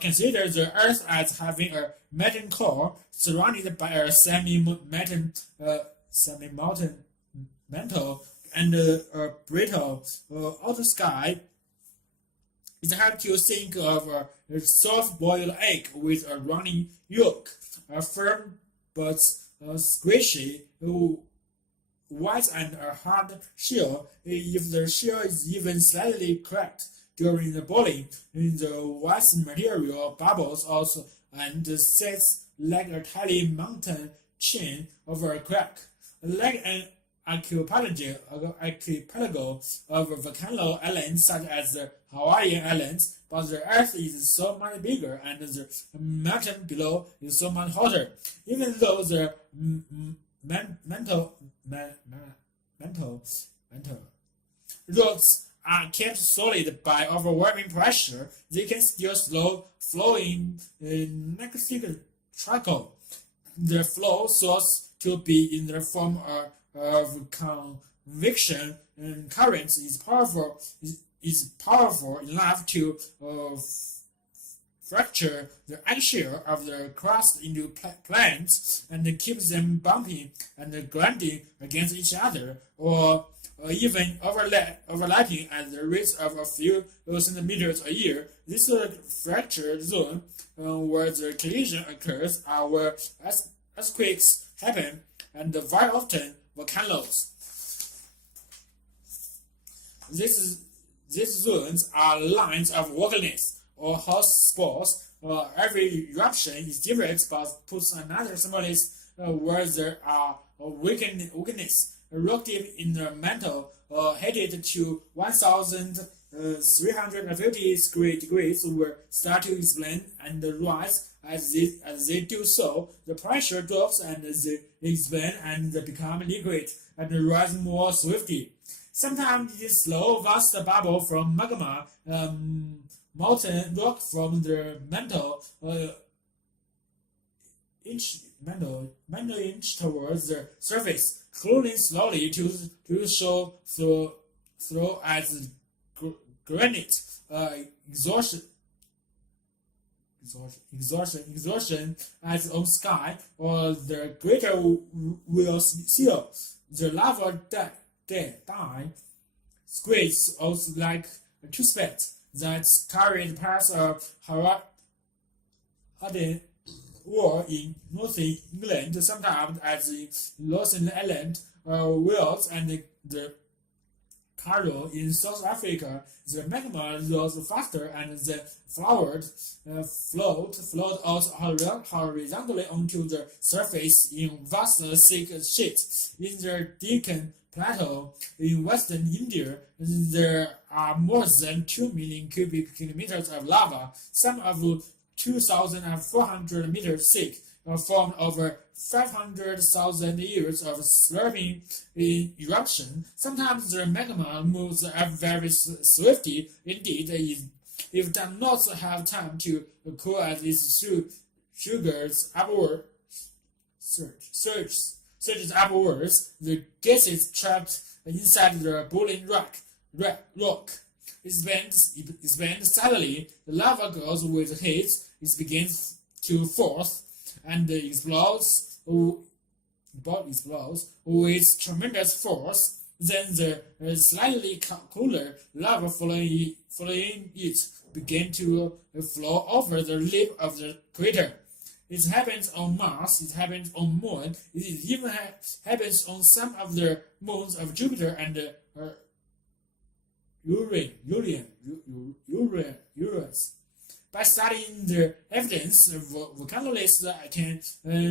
consider the Earth as having a molten core surrounded by a semi-molten mantle and a brittle outer sky. It's hard to think of a soft-boiled egg with a runny yolk, a firm but squishy white and a hard shell. If the shell is even slightly cracked during the boiling, the white material bubbles out and sets like a tiny mountain chain over a crack, like an archipelago of volcano islands such as the Hawaiian Islands, but the Earth is so much bigger and the mountain below is so much hotter. Even though the mantle rocks are kept solid by overwhelming pressure, they can still flow in negative trickle. The flow source to be in the form of convection and currents is powerful enough to fracture the eggshell of the crust into plants and keep them bumping and grinding against each other, or even overlapping at the rate of a few centimeters a year. This fracture zone where the collision occurs are where earthquakes happen, and very often volcanoes. These zones are lines of volcanoes or hot spots. Every eruption is different but puts another symbolism where there are weakness eruptive in the mantle headed to 1,350 degrees will start to expand and rise. As they do so, the pressure drops and they expand and become liquid and rise more swiftly. Sometimes this slow, vast bubble from magma, molten rock from the mantle, inch towards the surface, cooling slowly to show through as granite. Exhaustion as on sky, or the greater will seal. The lava die squeeze out like a toothpaste that's carried past a hardened wall in northern England, sometimes at the Northern Island, Wales, and the Carol in South Africa. The magma rose faster and the flowed out horizontally onto the surface in vast thick sheets. In the Deccan Plateau in western India, there are more than 2 million cubic kilometers of lava. Some of 2,400 meters thick, formed over 500,000 years of slurping eruption. Sometimes the magma moves very swiftly. Indeed, if does not have time to cool as its sugars upward, surges upwards, the gases trapped inside the boiling rock expand suddenly. The lava goes with heat. It begins to force and explodes with tremendous force. Then the slightly cooler lava following it began to flow over the lip of the crater. It happens on Mars, it happens on Moon, it even happens on some of the moons of Jupiter and Uranus. By studying the evidence, volcanologists can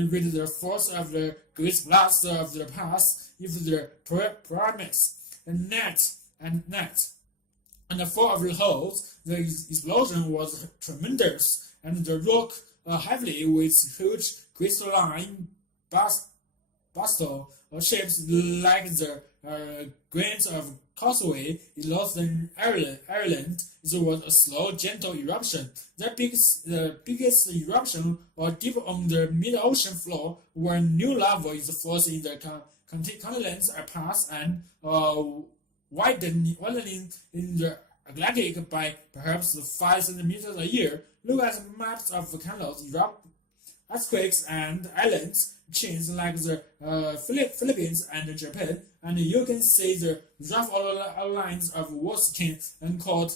read the force of the great blast of the past if the pyramids and the fall of the holes. The explosion was tremendous, and the rock heavily with huge crystalline basalt shapes like the grains of causeway in northern Ireland. It was a slow, gentle eruption. The biggest eruption was deep on the mid-ocean floor, where new lava is forced in the continents apart and widening in the Atlantic by perhaps 5 centimeters a year. Look at maps of volcanoes, earthquakes, and islands chains like the Philippines and Japan, and you can see the rough outlines of what can be called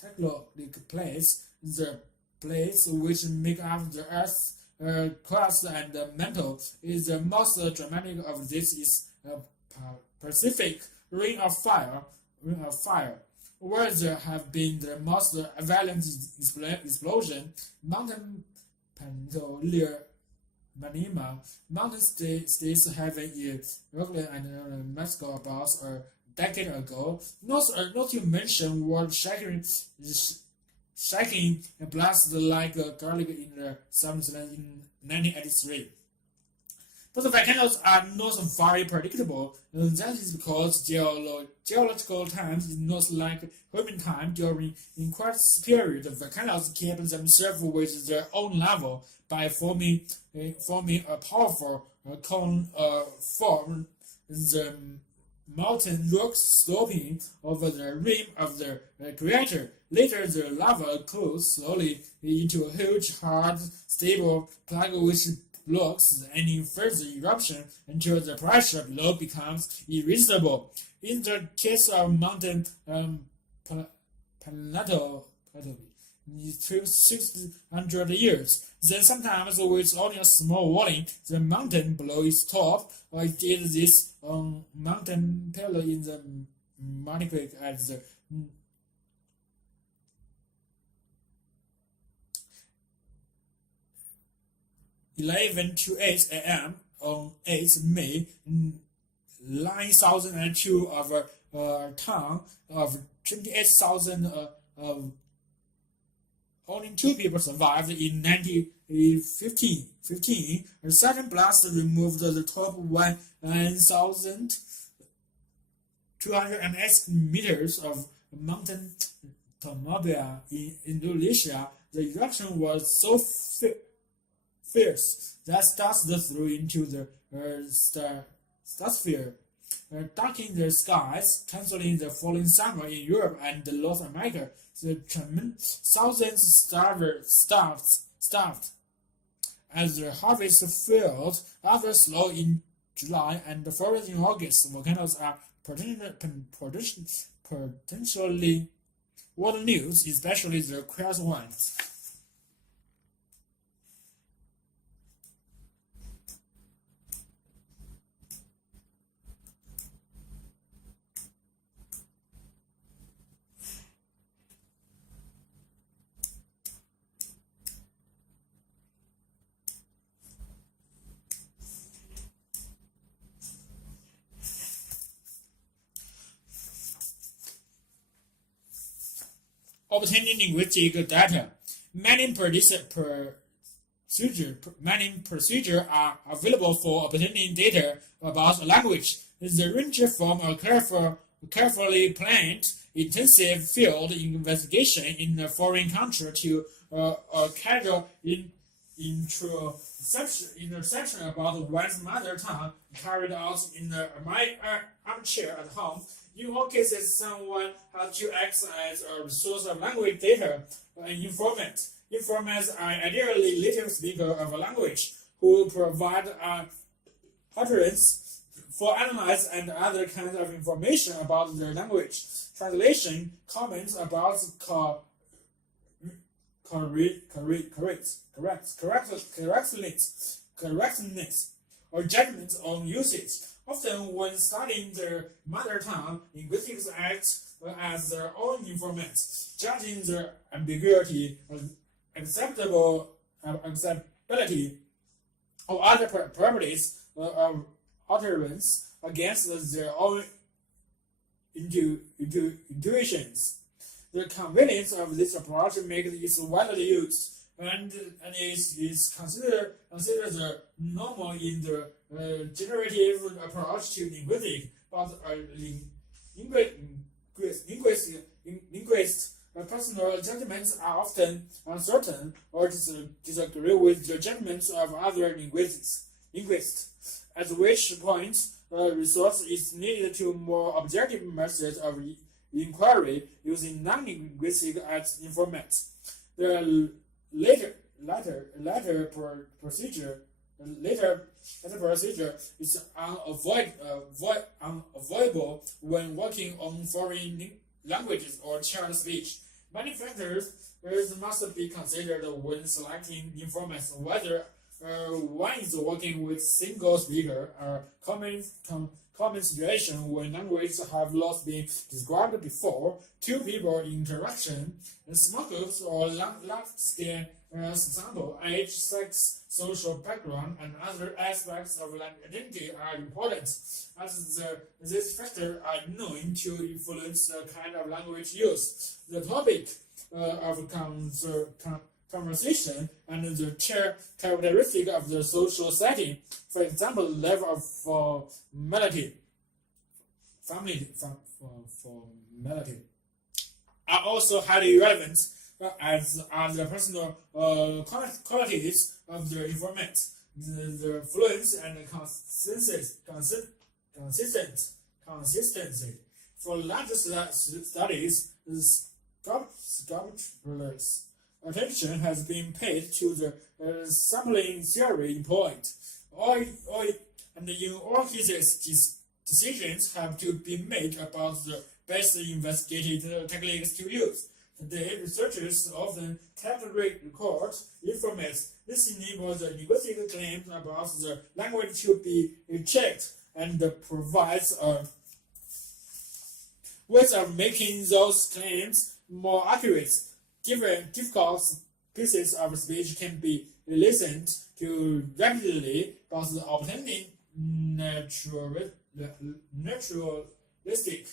tectonic plates. The plates which make up the Earth's crust and mantle. Is the most dramatic of this is Pacific Ring of Fire, where there have been the most violent explosion. Mountain Manima, mountain states having in Uruguay and Mexico about a decade ago. Not to mention world-shaking blast like garlic in the Summerland in 1983. But the volcanoes are not very predictable. That is because geological time is not like human time. During Quartz period, the volcanoes keep themselves with their own lava by forming a powerful cone form. The molten rock sloping over the rim of the crater. Later, the lava cools slowly into a huge, hard, stable plug which blocks any further eruption until the pressure below becomes irresistible. In the case of mountain Plateau, it took 600 years. Then sometimes with only a small warning, the mountain below its top. I did this on Mountain Pillar in the Martinique at the 11 to 8 a.m. on 8 May 9,002 of a town of 28,000 only 2 people survived in 1915. A sudden blast removed the top 1,208 meters of Mountain Tomabea in Indonesia. The eruption was so fierce that stars flew into the stratosphere, darkening the skies, canceling the falling summer in Europe and North America. The thousands starved. As the harvest failed, after snow in July and forest in August, volcanoes are potentially world news, especially the quiet ones. obtaining linguistic data. Many procedures are available for obtaining data about a language. They range from a carefully planned, intensive field investigation in a foreign country to a casual interception about one's mother tongue carried out in my armchair at home. In all cases, someone has to act as a source of language data, an informant. Informants are ideally native speakers of a language who provide utterance for analyze and other kinds of information about their language. Translation, comments about correctness, or judgments on usage. Often, when studying their mother tongue, linguistics act as their own informants, judging their ambiguity, acceptability, or other properties of utterance against their own intuitions. The convenience of this approach makes it widely used, and is considered the normal in the generative approach to linguistics, but linguists' personal judgments are often uncertain or disagree with the judgments of other linguists, at which point resource is needed to more objective methods of inquiry using non-linguistic as informant. The latter procedure is unavoidable when working on foreign languages or child speech. Many factors must be considered when selecting informants, whether one is working with single speaker, common situation when languages have not been described before, two people interaction, small groups or large scale example, age, sex, social background, and other aspects of identity are important, as these factors are known to influence the kind of language used, the topic of conversation, and the characteristic of the social setting. For example, level of formality are also highly relevant, as are the personal qualities of the informant, the fluency and consistency. For larger studies, scholars' attention has been paid to the sampling theory employed. And in all cases, decisions have to be made about the best investigated techniques to use. Today, researchers often record information. This enables the linguistic claims about the language to be checked and provides a ways of making those claims more accurate. Difficult pieces of speech can be listened to rapidly, but obtaining naturalistic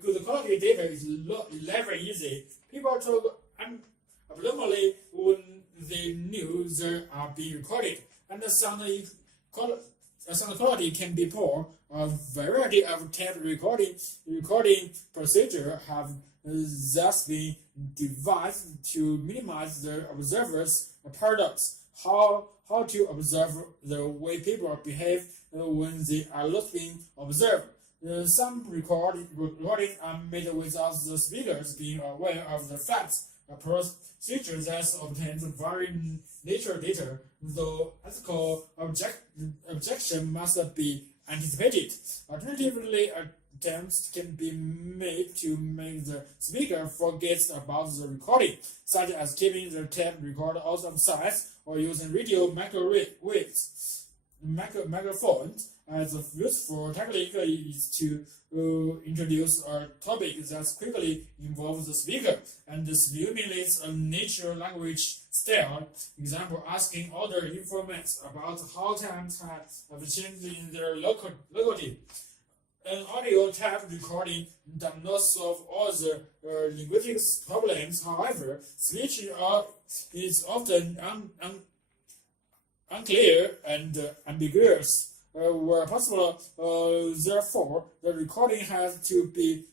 good quality data is never easy. People talk abnormally when they knew they are being recorded, and the sound quality can be poor. A variety of tape recording procedures have thus been devised to minimize the observer's paradox. How to observe the way people behave when they are not being observed. Some recordings are made without the speakers being aware of the facts. A procedure that obtains very nature data, though ethical objection must be anticipated. Alternatively, attempts can be made to make the speaker forget about the recording, such as keeping the tape recorder out of sight or using radio microphones. As a useful technique is to introduce a topic that quickly involves the speaker and stimulates a natural language style. Example, asking other informants about how times have changed in their locality. An audio tape recording does not solve all the linguistic problems. However, speech is often unclear and ambiguous. Where possible, therefore, the recording has to be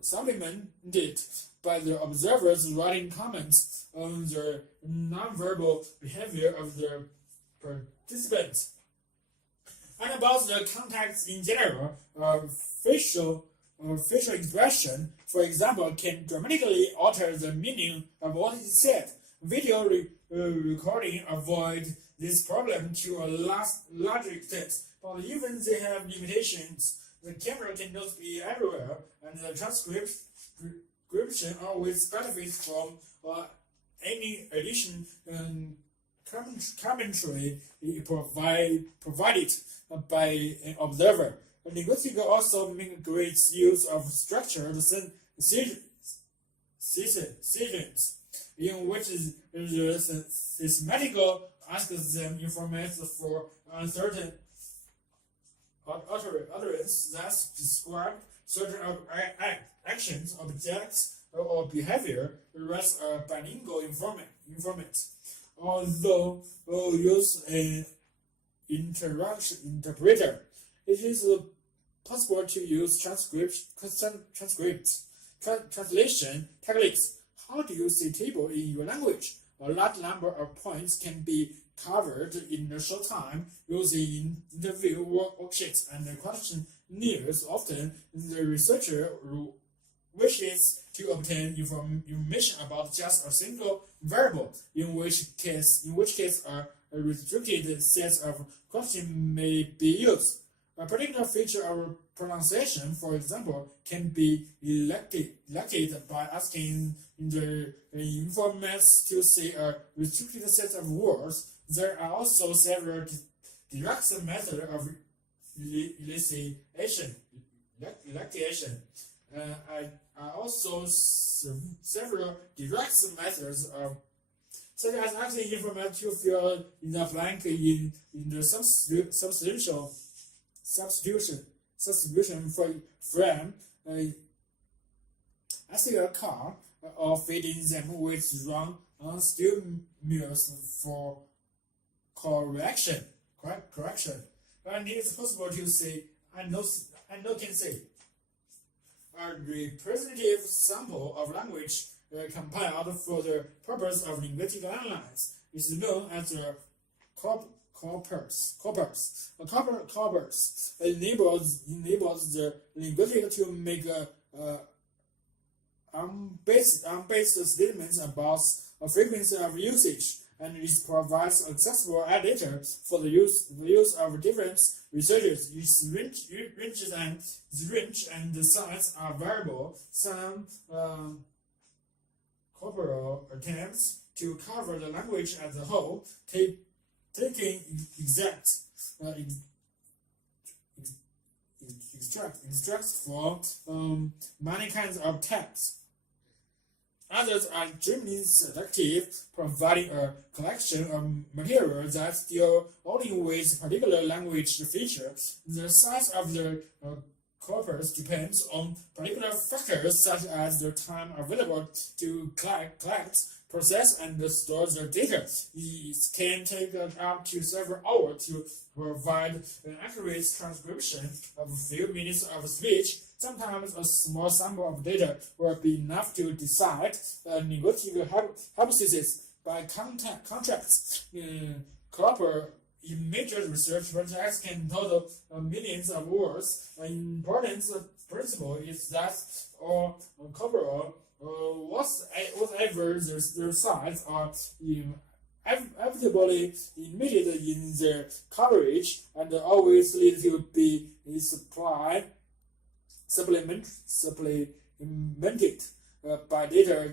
supplemented by the observers writing comments on the nonverbal behavior of the participants. And about the context in general, facial expression, for example, can dramatically alter the meaning of what is said. Video recording avoid this problem to a large extent, but even they have limitations. The camera cannot be everywhere, and the transcription always benefits from any addition commentary provided by an observer. Linguistics also makes great use of structured sessions, in which the systematical asks them information for uncertain utterance that describe certain actions, objects, or behavior. Rest a bilingual informant. Although use an interpreter, it is possible to use translation techniques. How do you see table in your language? A large number of points can be covered in a short time using interview worksheets and questionnaires. Often, the researcher wishes to obtain information about just a single variable, in which case a restricted set of questions may be used. A particular feature of pronunciation, for example, can be elected by asking the informant to say a restricted set of words. There are also several direct methods of elicitation. Are also several direct methods of such as asking informant to fill in the blank in the substitution frame, asking a car or feeding them with wrong stimulus for correction. And it is possible to say, I know can say. A representative sample of language compiled for the purpose of linguistic analysis is known as a corpus. A corpus enables the linguistic to make unbased statements about a frequency of usage, and it provides accessible data for the use of different researchers. Its range and the size are variable. Some corporal attempts to cover the language as a whole, taking extracts from many kinds of texts. Others are extremely selective, providing a collection of material that deal only with particular language features. The size of the corpus depends on particular factors such as the time available to collect, process, and store the data. It can take up to several hours to provide an accurate transcription of a few minutes of speech. Sometimes a small sample of data will be enough to decide a linguistic hypothesis. By contrast, in major research projects can total millions of words. An important principle is that all corporal whatever their size are inevitably emitted in their coverage and always need to be supplemented by data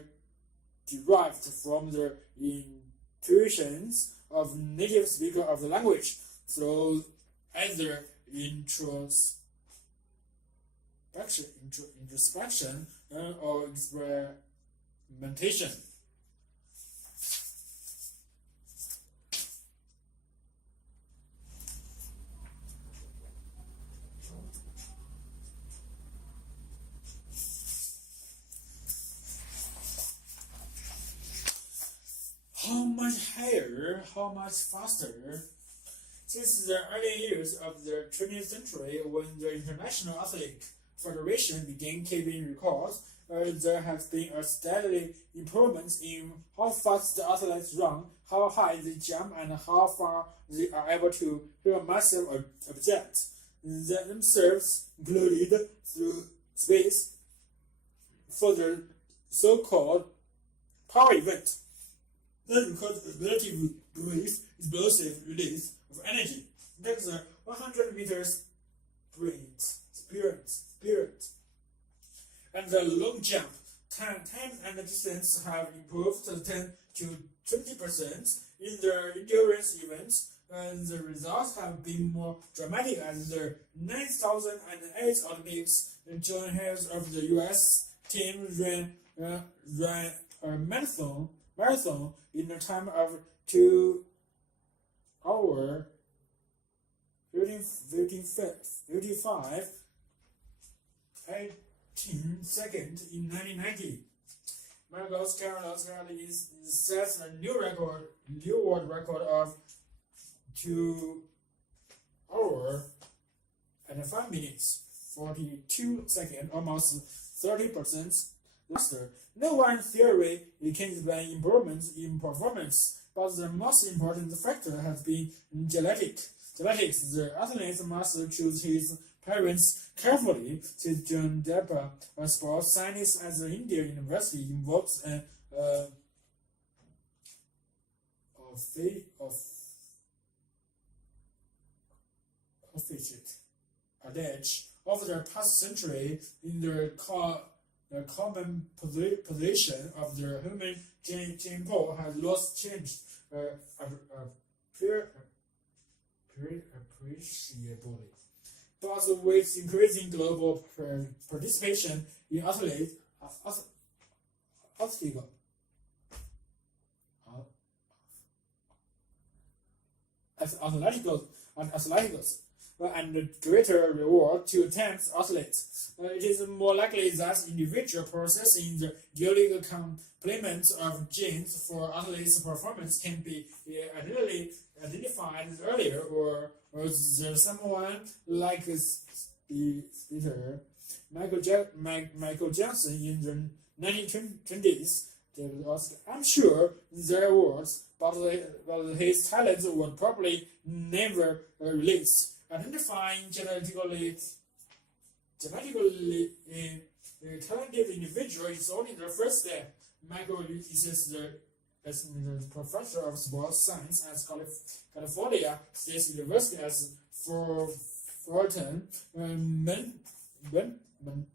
derived from the intuitions of native speaker of the language through either introspection or experimentation. wonder how much faster. Since the early years of the 20th century, when the International Athletic Federation began keeping records, there has been a steady improvement in how fast the athletes run, how high they jump, and how far they are able to hit a massive object. They themselves glided through space for the so-called power event. That records the ability to brief explosive release of energy, like the 100 meters sprint, and the long jump. Time and distance have improved 10 to 20% in the endurance events, and the results have been more dramatic as the 2008 Olympics. John Hayes of the U.S. team ran a marathon in a time of 2 hours 55 18 seconds in 1990. Michael Scarlett sets a new world record of 2 hours and 5 minutes 42 seconds, almost 30% faster. No one theory can explain improvements in performance, but the most important factor has been genetics. The athlete must choose his parents carefully, says John Depper, a sports scientist at the Indian University, invokes an adage of the past century in the common position of the human gene pool has lost changed appreciably. But with increasing global participation in athletics, and greater reward to attempt athletes. It is more likely that individual possessing the unique complement of genes for athletes' performance can be identified earlier, or there's someone like Peter Michael Johnson in the 1920s. I'm sure there was, but his talents were probably never released. Identifying genetically talented individual is only the first step. Michael is the professor of sports science at California State University as Fulton.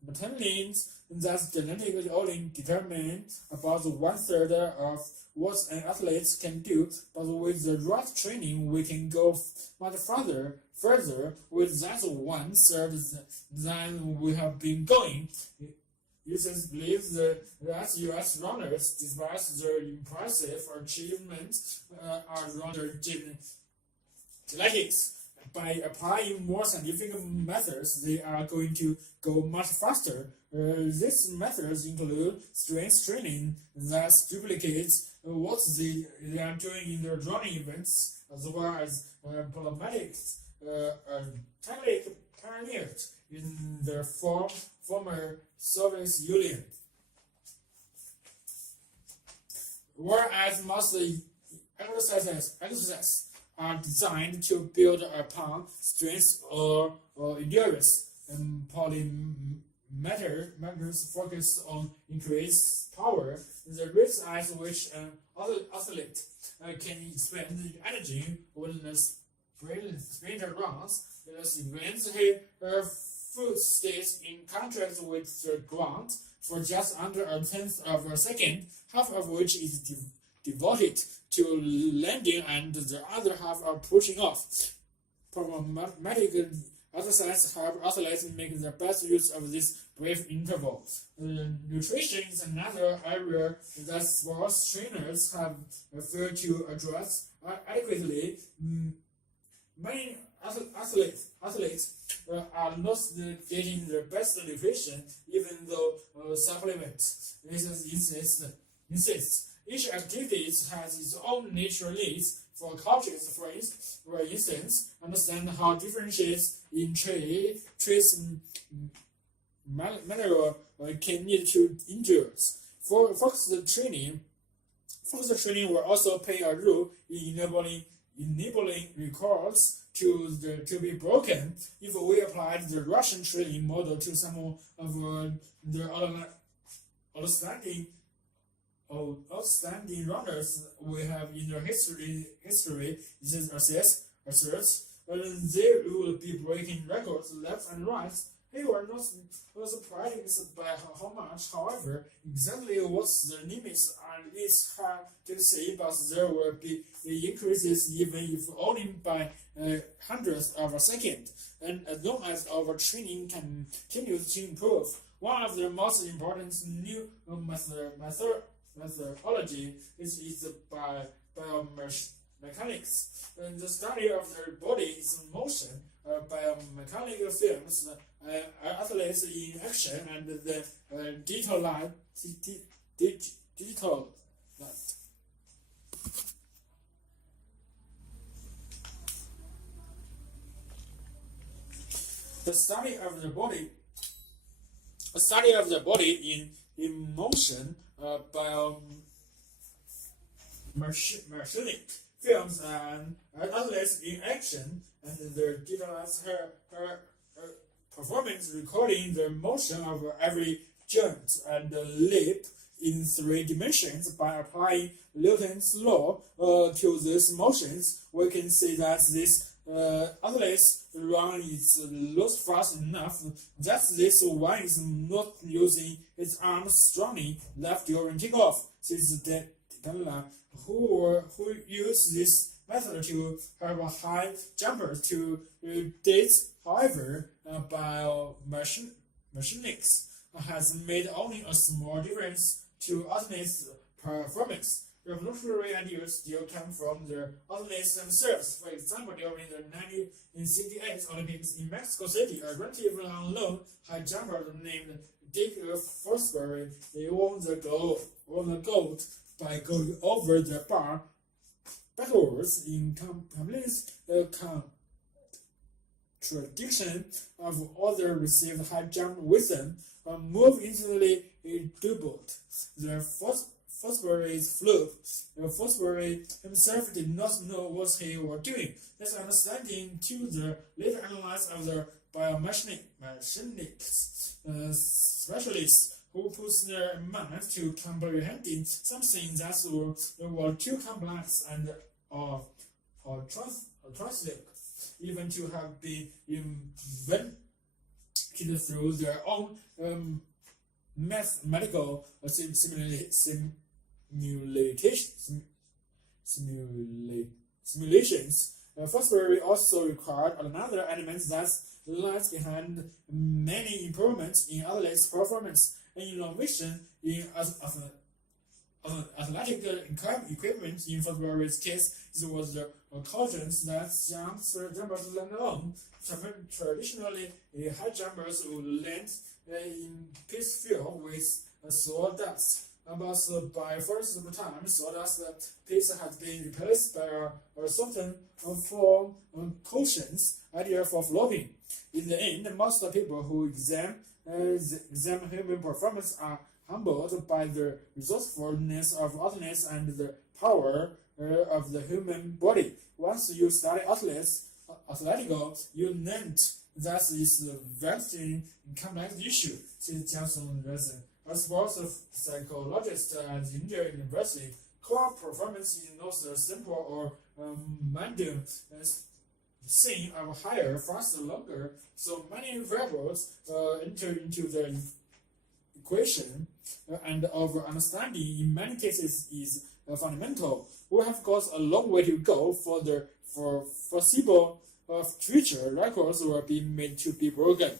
Maintains that genetics only determine about 1/3 of what an athlete can do, but with the right training, we can go much further with that 1/3 than we have been going. Users believe that U.S. runners, despite their impressive achievements, are rather genetics. By applying more scientific methods, they are going to go much faster. These methods include strength training that duplicates what they are doing in their running events, as well as polymatics, technique pioneered in the former Soviet Union. Whereas most exercises are designed to build upon strength or endurance, and polymeters focus on increased power. The rate at which an athlete can expend energy when the sprinter runs is when his foot stays in contact with the ground for just under 1/10 of a second, half of which is devoted to landing and the other half are pushing off. Problematic exercises help athletes make the best use of this brief interval. Nutrition is another area that sports trainers have failed to address adequately. Many athletes are not getting the best nutrition, even though supplements insist. Each activity has its own natural needs. for cultures, for instance, understand how differentiates in trace mineral can lead to injuries. For focused training will also play a role in enabling records to be broken. If we applied the Russian training model to some of the outstanding runners we have in their history, this asserts they will be breaking records left and right. They were not surprised by how much, however, exactly what the limits are is hard to say, but there will be increases even if only by hundredths of a second. And as long as our training continues to improve, one of the most important new methodology is biomechanics. And the study of the body's motion, biomechanical films, athletes in action, and the digital light. The study of the body in motion, biomechanic films, and athletes in action, and the digitalized her performance recording the motion of every joint and lip in 3 dimensions. By applying Newton's law to these motions, we can see that this athlete's run is not fast enough, that this one is not using his arms strongly left during takeoff. Since the who use this method to have a high jumpers to date. However, biomechanics has made only a small difference to athletes' performance. Revolutionary ideas still come from the athletes themselves. For example, during the 1968 Olympics in Mexico City, a relatively unknown high jumper named Dick Forsberg won the gold by going over the bar backwards in complete contradiction of other received high jump with them. A move instantly doubled the Forsberg's flip. Forsberg himself did not know what he was doing. This understanding to the later analysis of the biomechanics specialists who puts their mind to comprehending something that was too complex and or translate, even to have been invented through their own mathematical simulations. Forsberg also required another element that lies behind many improvements in athletes' performance. An innovation in athletic equipment in Forsberg's case was the cautions that young jumpers land on. Traditionally, high jumpers would land in pitch field with sawdust. But by first time, sawdust pitch has been replaced by a certain form cushions idea for floating. In the end, most people who examine human performance are humbled by the resourcefulness of athletes and the power of the human body. Once you study athletical, you learn that it's a vastly complex issue, says Johnson Resin, a sports psychologist at Indiana University. Core performance is not a simple or mundane thing of higher, faster, longer. So many variables enter into the equation, and our understanding in many cases is fundamental. We have got a long way to go for the foreseeable future. Records will be made to be broken.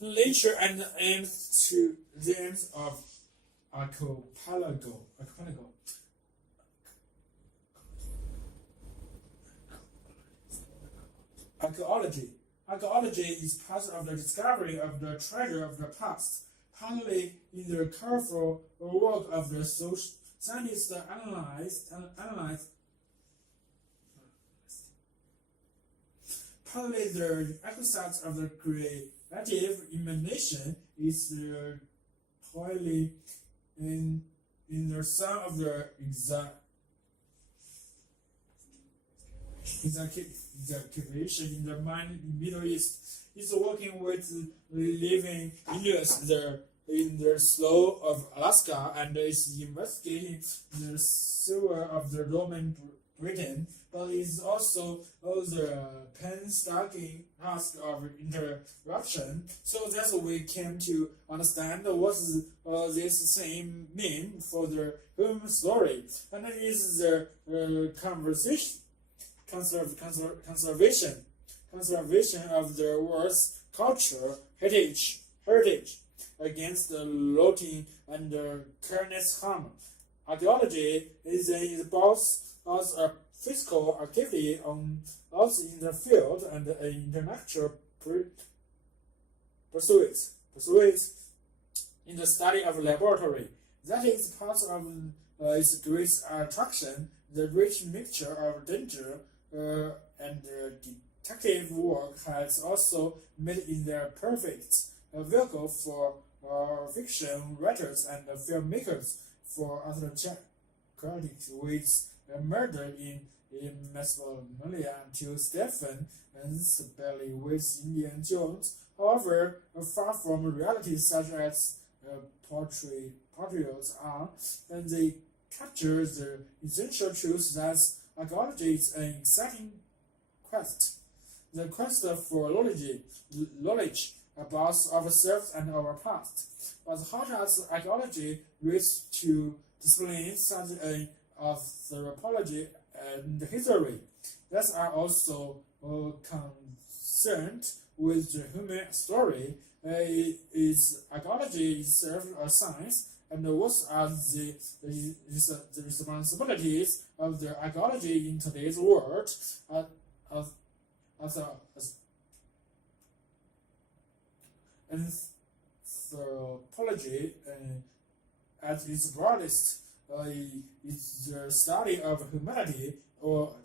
Nature and aims to the ends of archipelago. Archaeology. Archaeology is part of the discovery of the treasure of the past, partly in the careful work of the scientists partly the exercise of the creative imagination is highly in the some of the excavation in the Middle East is working with living Indians there in the slough of Alaska and is investigating the silver of the Roman Britain, but is also the painstaking task of interruption, so that we came to understand what this same mean for the human story, and it is the conservation of the world's culture heritage against the looting and careless harm. Archaeology is both as a physical activity out in the field and an intellectual pursuit in the study of laboratory. That is part of its great attraction, the rich mixture of danger and detective work has also made it a perfect vehicle for fiction writers and filmmakers for other critics with murder in Mesopotamia to Stephen and Spelly with Indiana Jones. However, far from reality such as portrayals are, and they capture the essential truth that archaeology is an exciting quest. The quest for knowledge about ourselves and our past. But how does archaeology reach to disciplines such as anthropology and history that are also concerned with the human story? Is archaeology itself a science, and what are the responsibilities of the archaeology in today's world? Anthropology, at its broadest, is the study of humanity or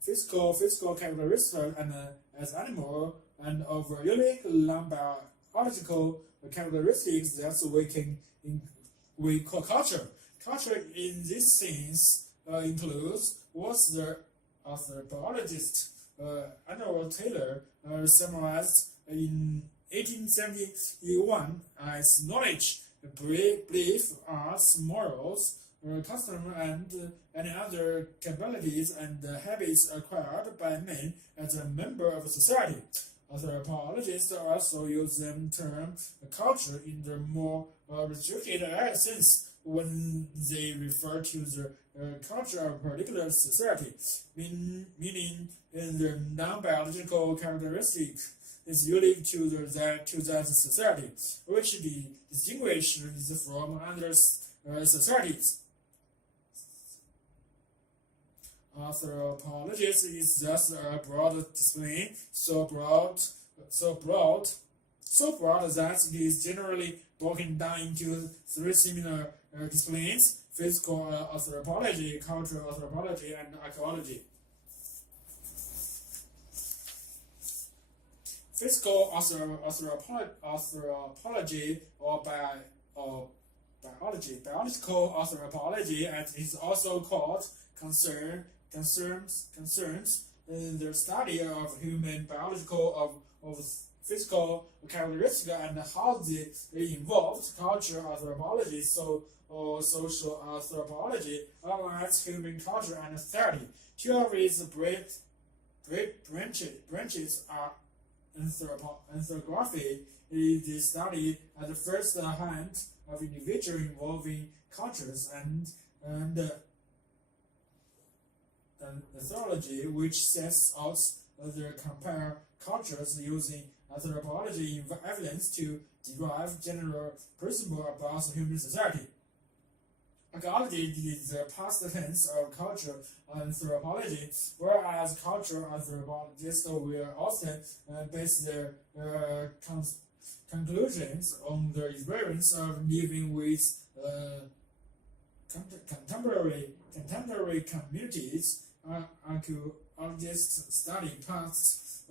physical characteristics and as animal, and of unique non-biological characteristics that we call culture. Culture in this sense includes what the anthropologist Arnold Taylor summarized in 1871 as knowledge, belief, arts, morals, custom, and any other capabilities and habits acquired by man as a member of society. Anthropologists also use the term culture in the more restricted sense when they refer to the culture of a particular society, meaning the non-biological characteristic is unique to that society, which distinguishes from other societies. Anthropologist is thus a broad discipline, so broad that it is generally broken down into three similar disciplines: physical anthropology, cultural anthropology, and archaeology. Physical anthropology or biology. Biological anthropology, as it is also called, concerns the study of human biological of physical characteristics and how they involve culture anthropology, or social anthropology, analyze human culture and society. Two of its branches are anthropography, is the study at the first hand of individuals involving cultures, and ethology, which sets out the compare cultures using anthropology evidence to derive general principles about human society. archaeology is the past tense of culture anthropology, whereas cultural anthropologists will often base their conclusions on the experience of living with contemporary communities. Archaeologists study past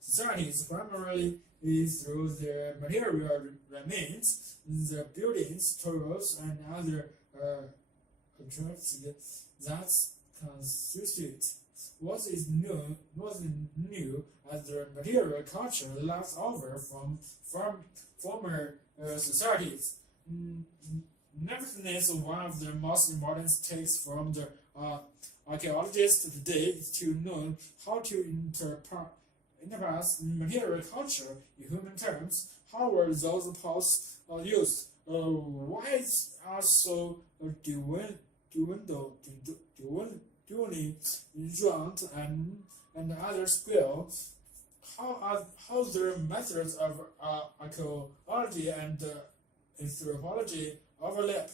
societies primarily through their material remains, the buildings, tools, and other objects that constitute what is new as the material culture left over from former societies. Nevertheless, one of the most important takes from the archaeologists today is to know how to interpret material culture in human terms. How were those posts used? Why are so duly drowned and other spill? How the methods of archaeology and anthropology overlap?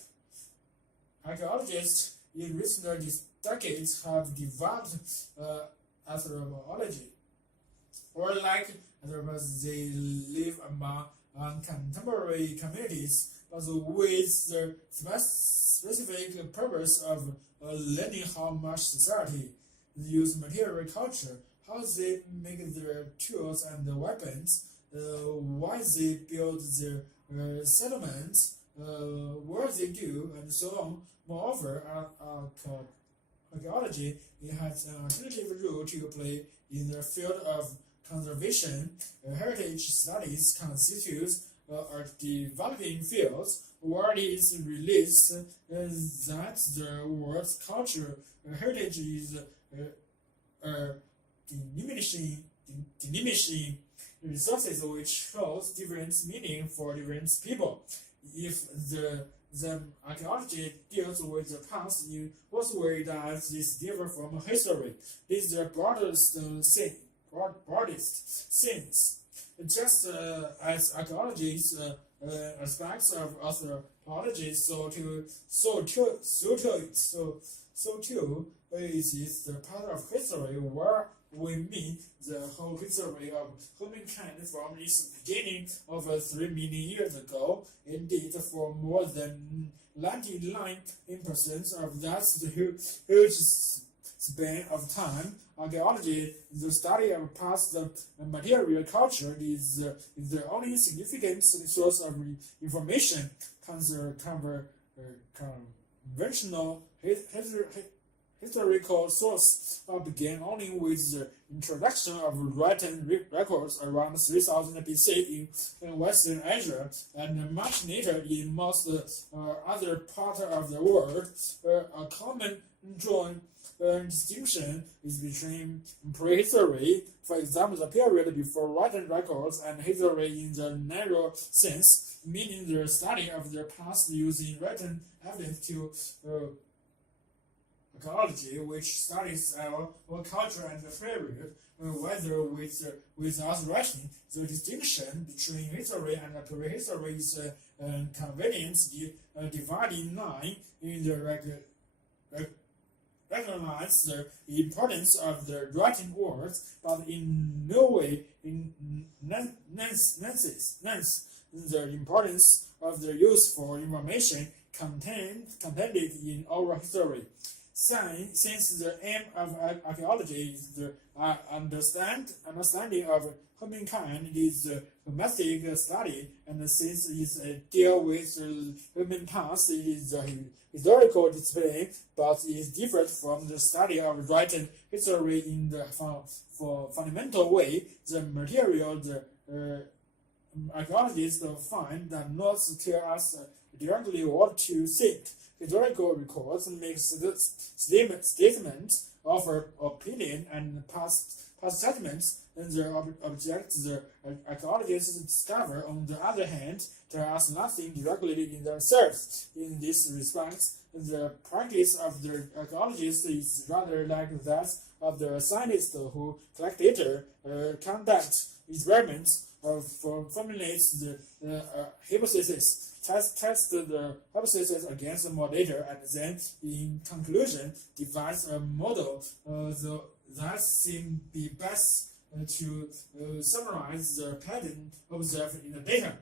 Archaeologists in recent decades have developed anthropology, or like anthropologists, they live among contemporary communities, but with the specific purpose of learning how much society use material culture, how they make their tools and weapons, why they build their settlements, what they do, and so on. Moreover, archaeology has an alternative role to play in the field of conservation. Heritage studies constitutes a developing field where it is realized that the world's culture heritage is diminishing resources, which holds different meaning for different people. If the archaeology deals with the past in what way does this differ from history? This is the broadest sense. Just as archaeology's aspects of anthropology, so too it is the part of history where we mean the whole history of humankind from its beginning over 3 million years ago. Indeed, for more than 99% of that huge span of time, archaeology, the study of past material culture, is the only significant source of information. Conventional historical sources began only with the introduction of written records around 3000 BC in Western Asia, and much later in most other parts of the world. A common joint distinction is between prehistory, for example, the period before written records, and history in the narrow sense, meaning the study of the past using written evidence to archaeology, which studies our culture and the period, whether without writing. The distinction between history and prehistory is a convenient dividing line in the recognize the importance of the writing words, but in no way enhances the importance of the useful information contained in oral history. Since the aim of archaeology is the understanding of humankind, is the domestic study, and since it deals with the human past, it is a historical display, but it is different from the study of written history in the fundamental way. The material the archaeologists find does not tell us directly what to think. Historical records make statements of opinion and past judgments, and the objects the archaeologists discover, on the other hand, tell us nothing directly in themselves. In this respect, the practice of the archaeologist is rather like that of the scientist who collect data, conduct experiments, formulates the hypothesis, test the hypothesis against more data, and then, in conclusion, devise a model that seems be best to summarize the pattern observed in the data.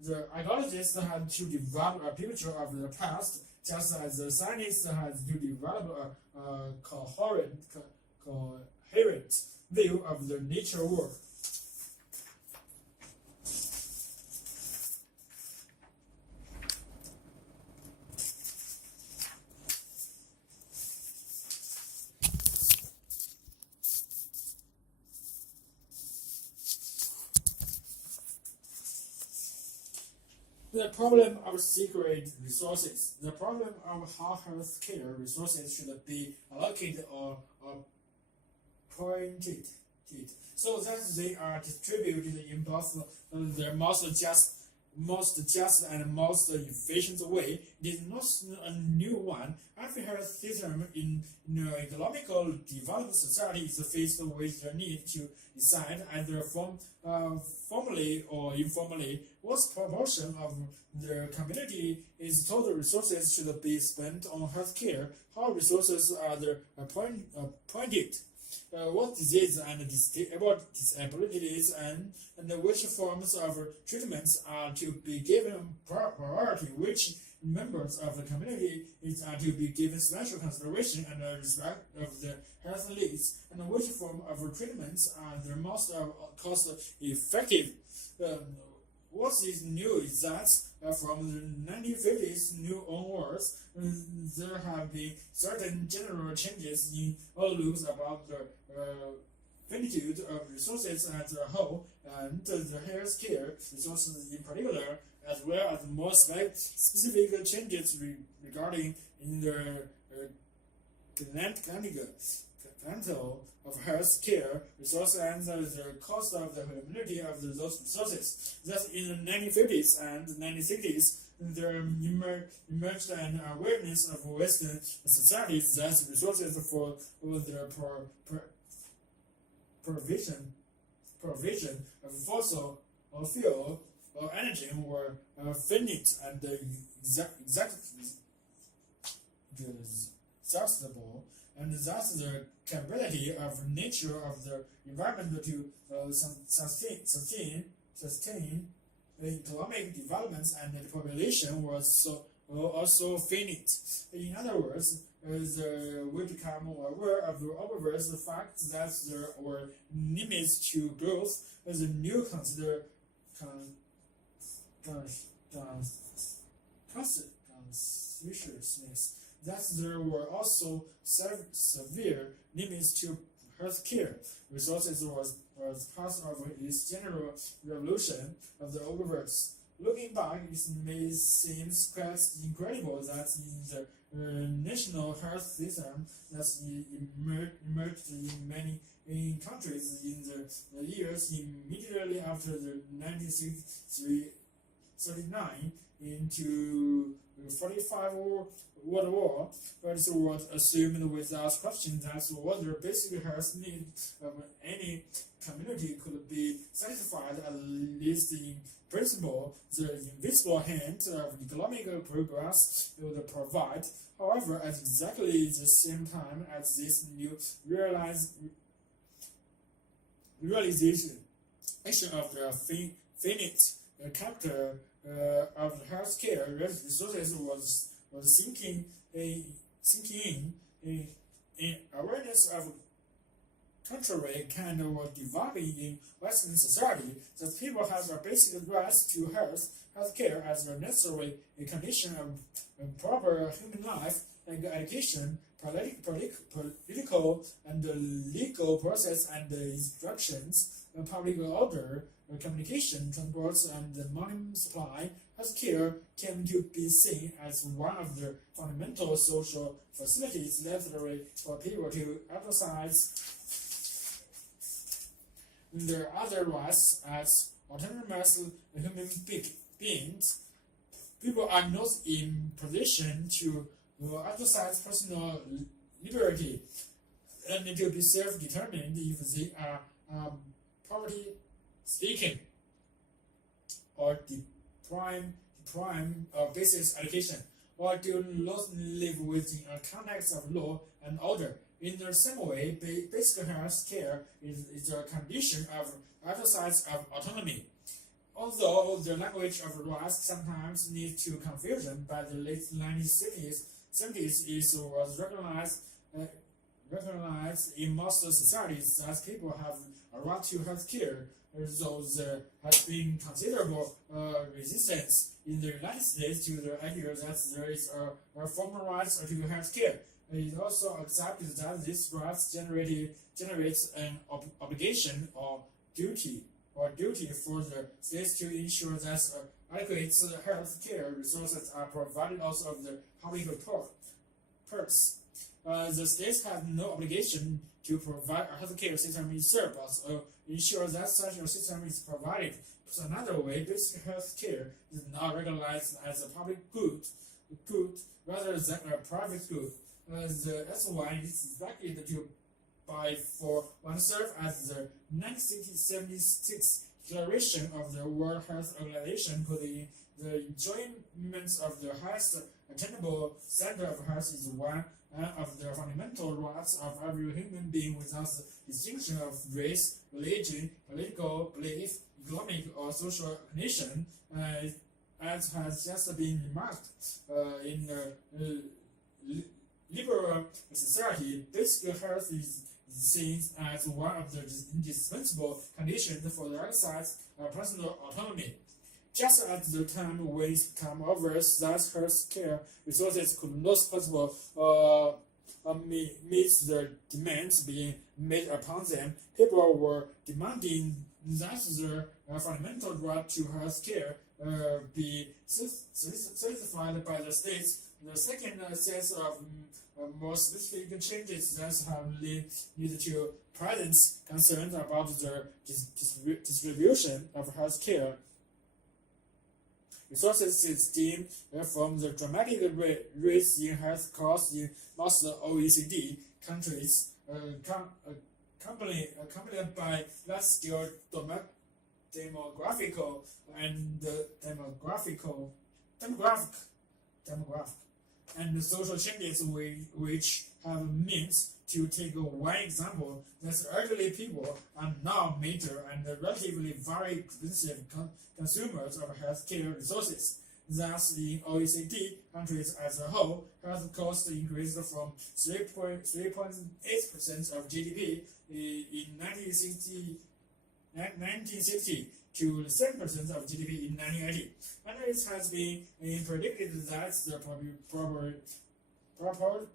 The archaeologists had to develop a picture of the past, just as the scientists had to develop a coherent view of the nature world. The problem of secret resources. The problem of how healthcare resources should be allocated or pointed, so that they are distributed in both the most just and most efficient way. It is not a new one. Every health system in economical developed society is faced with the need to decide, either formally or informally, what proportion of the community is total resources should be spent on healthcare, how resources are pointed, what disease and disabilities and which forms of treatments are to be given priority, which members of the community are to be given special consideration and respect of the health needs, and which form of treatments are the most cost effective. What is new is that from the 1950s new onwards, there have been certain general changes in outlooks about the finitude of resources as a whole, and the healthcare resources in particular, as well as more specific changes regarding in the clinical of health care resources and the cost of the availability of those resources. Thus, in the 1950s and 1960s, there emerged an awareness of Western societies that resources for the provision of fossil or fuel or energy were finite and exhaustible, and thus the capability of nature of the environment to sustain economic developments and the population was also finite. In other words, we become aware of the obvious fact that there were limits to growth as a new consciousness, that there were also severe limits to healthcare resources was part of this general revolution of the universe. Looking back, it may seem quite incredible that in the national health system that emerged in many countries in the years immediately after the 1939 into 45 World War, but it was assumed without question that what the basic health needs of any community could be satisfied, at least in principle. The invisible hand of economic progress would provide. However, at exactly the same time as this new realization of the finite character of healthcare resources was sinking in awareness of contrary kind of developing in Western society, that people have a basic right to healthcare as a necessary condition of proper human life, like education, political and legal process and instructions, public order, communication, transport, and money supply. Healthcare came to be seen as one of the fundamental social facilities necessary for people to exercise their other rights as autonomous human beings. People are not in position to exercise personal liberty and to be self-determined if they are poverty-stricken or deprived prime basis education, or do laws live within a context of law and order? In the same way, basic health care is a condition of exercise of autonomy. Although the language of rights sometimes leads to confusion, by the late 1970s, it was recognized in most societies that people have a right to health care, though there has been considerable resistance in the United States to the idea that there is a formal right to health care. It also accepts that this right generates an obligation or duty for the states to ensure that adequate health care resources are provided out of the public purse. The states have no obligation to provide a healthcare system itself, but ensure that such a system is provided. So another way, basic health care is not recognized as a public good rather than a private good. That's why it's expected to buy for oneself as the 1976 Declaration of the World Health Organization put in the enjoyment of the highest attainable standard of health is one of the fundamental rights of every human being without distinction of race, religion, political belief, economic or social condition, as has just been remarked in the liberal society. Basic health is seen as one of the indispensable conditions for the exercise of personal autonomy. Just at the time when it became obvious that health care resources could not possibly meet the demands being made upon them, people were demanding that the fundamental right to health care be certified by the states. The second set of more specific changes that have led to present concerns about the distribution of health care resources stem from the dramatic rise in health costs in most OECD countries, accompanied by large-scale demographic and social changes which have meant, to take one example, that elderly people are now major and relatively very expensive consumers of healthcare resources. Thus, in OECD countries as a whole, health costs increased from 3.8% of GDP in 1960 to 7% of GDP in 1980. And it has been predicted that the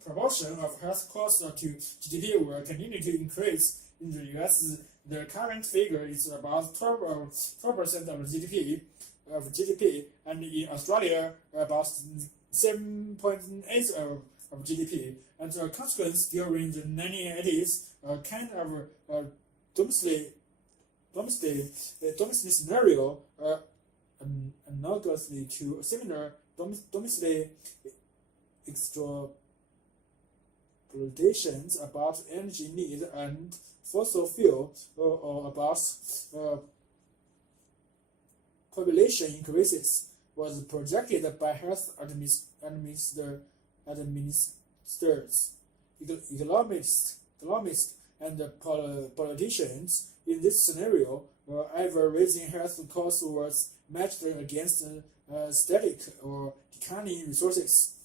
proportion of health costs to GDP will continue to increase. In the US, the current figure is about 12% of GDP, and in Australia, about 7.8% of GDP. And the consequence during the 1980s, a kind of domestic scenario, analogously to similar domestic exploitations about energy need and fossil fuel, or about population increases, was projected by health administrators, economists, and politicians. In this scenario, ever-rising health costs was matched against static or declining resources.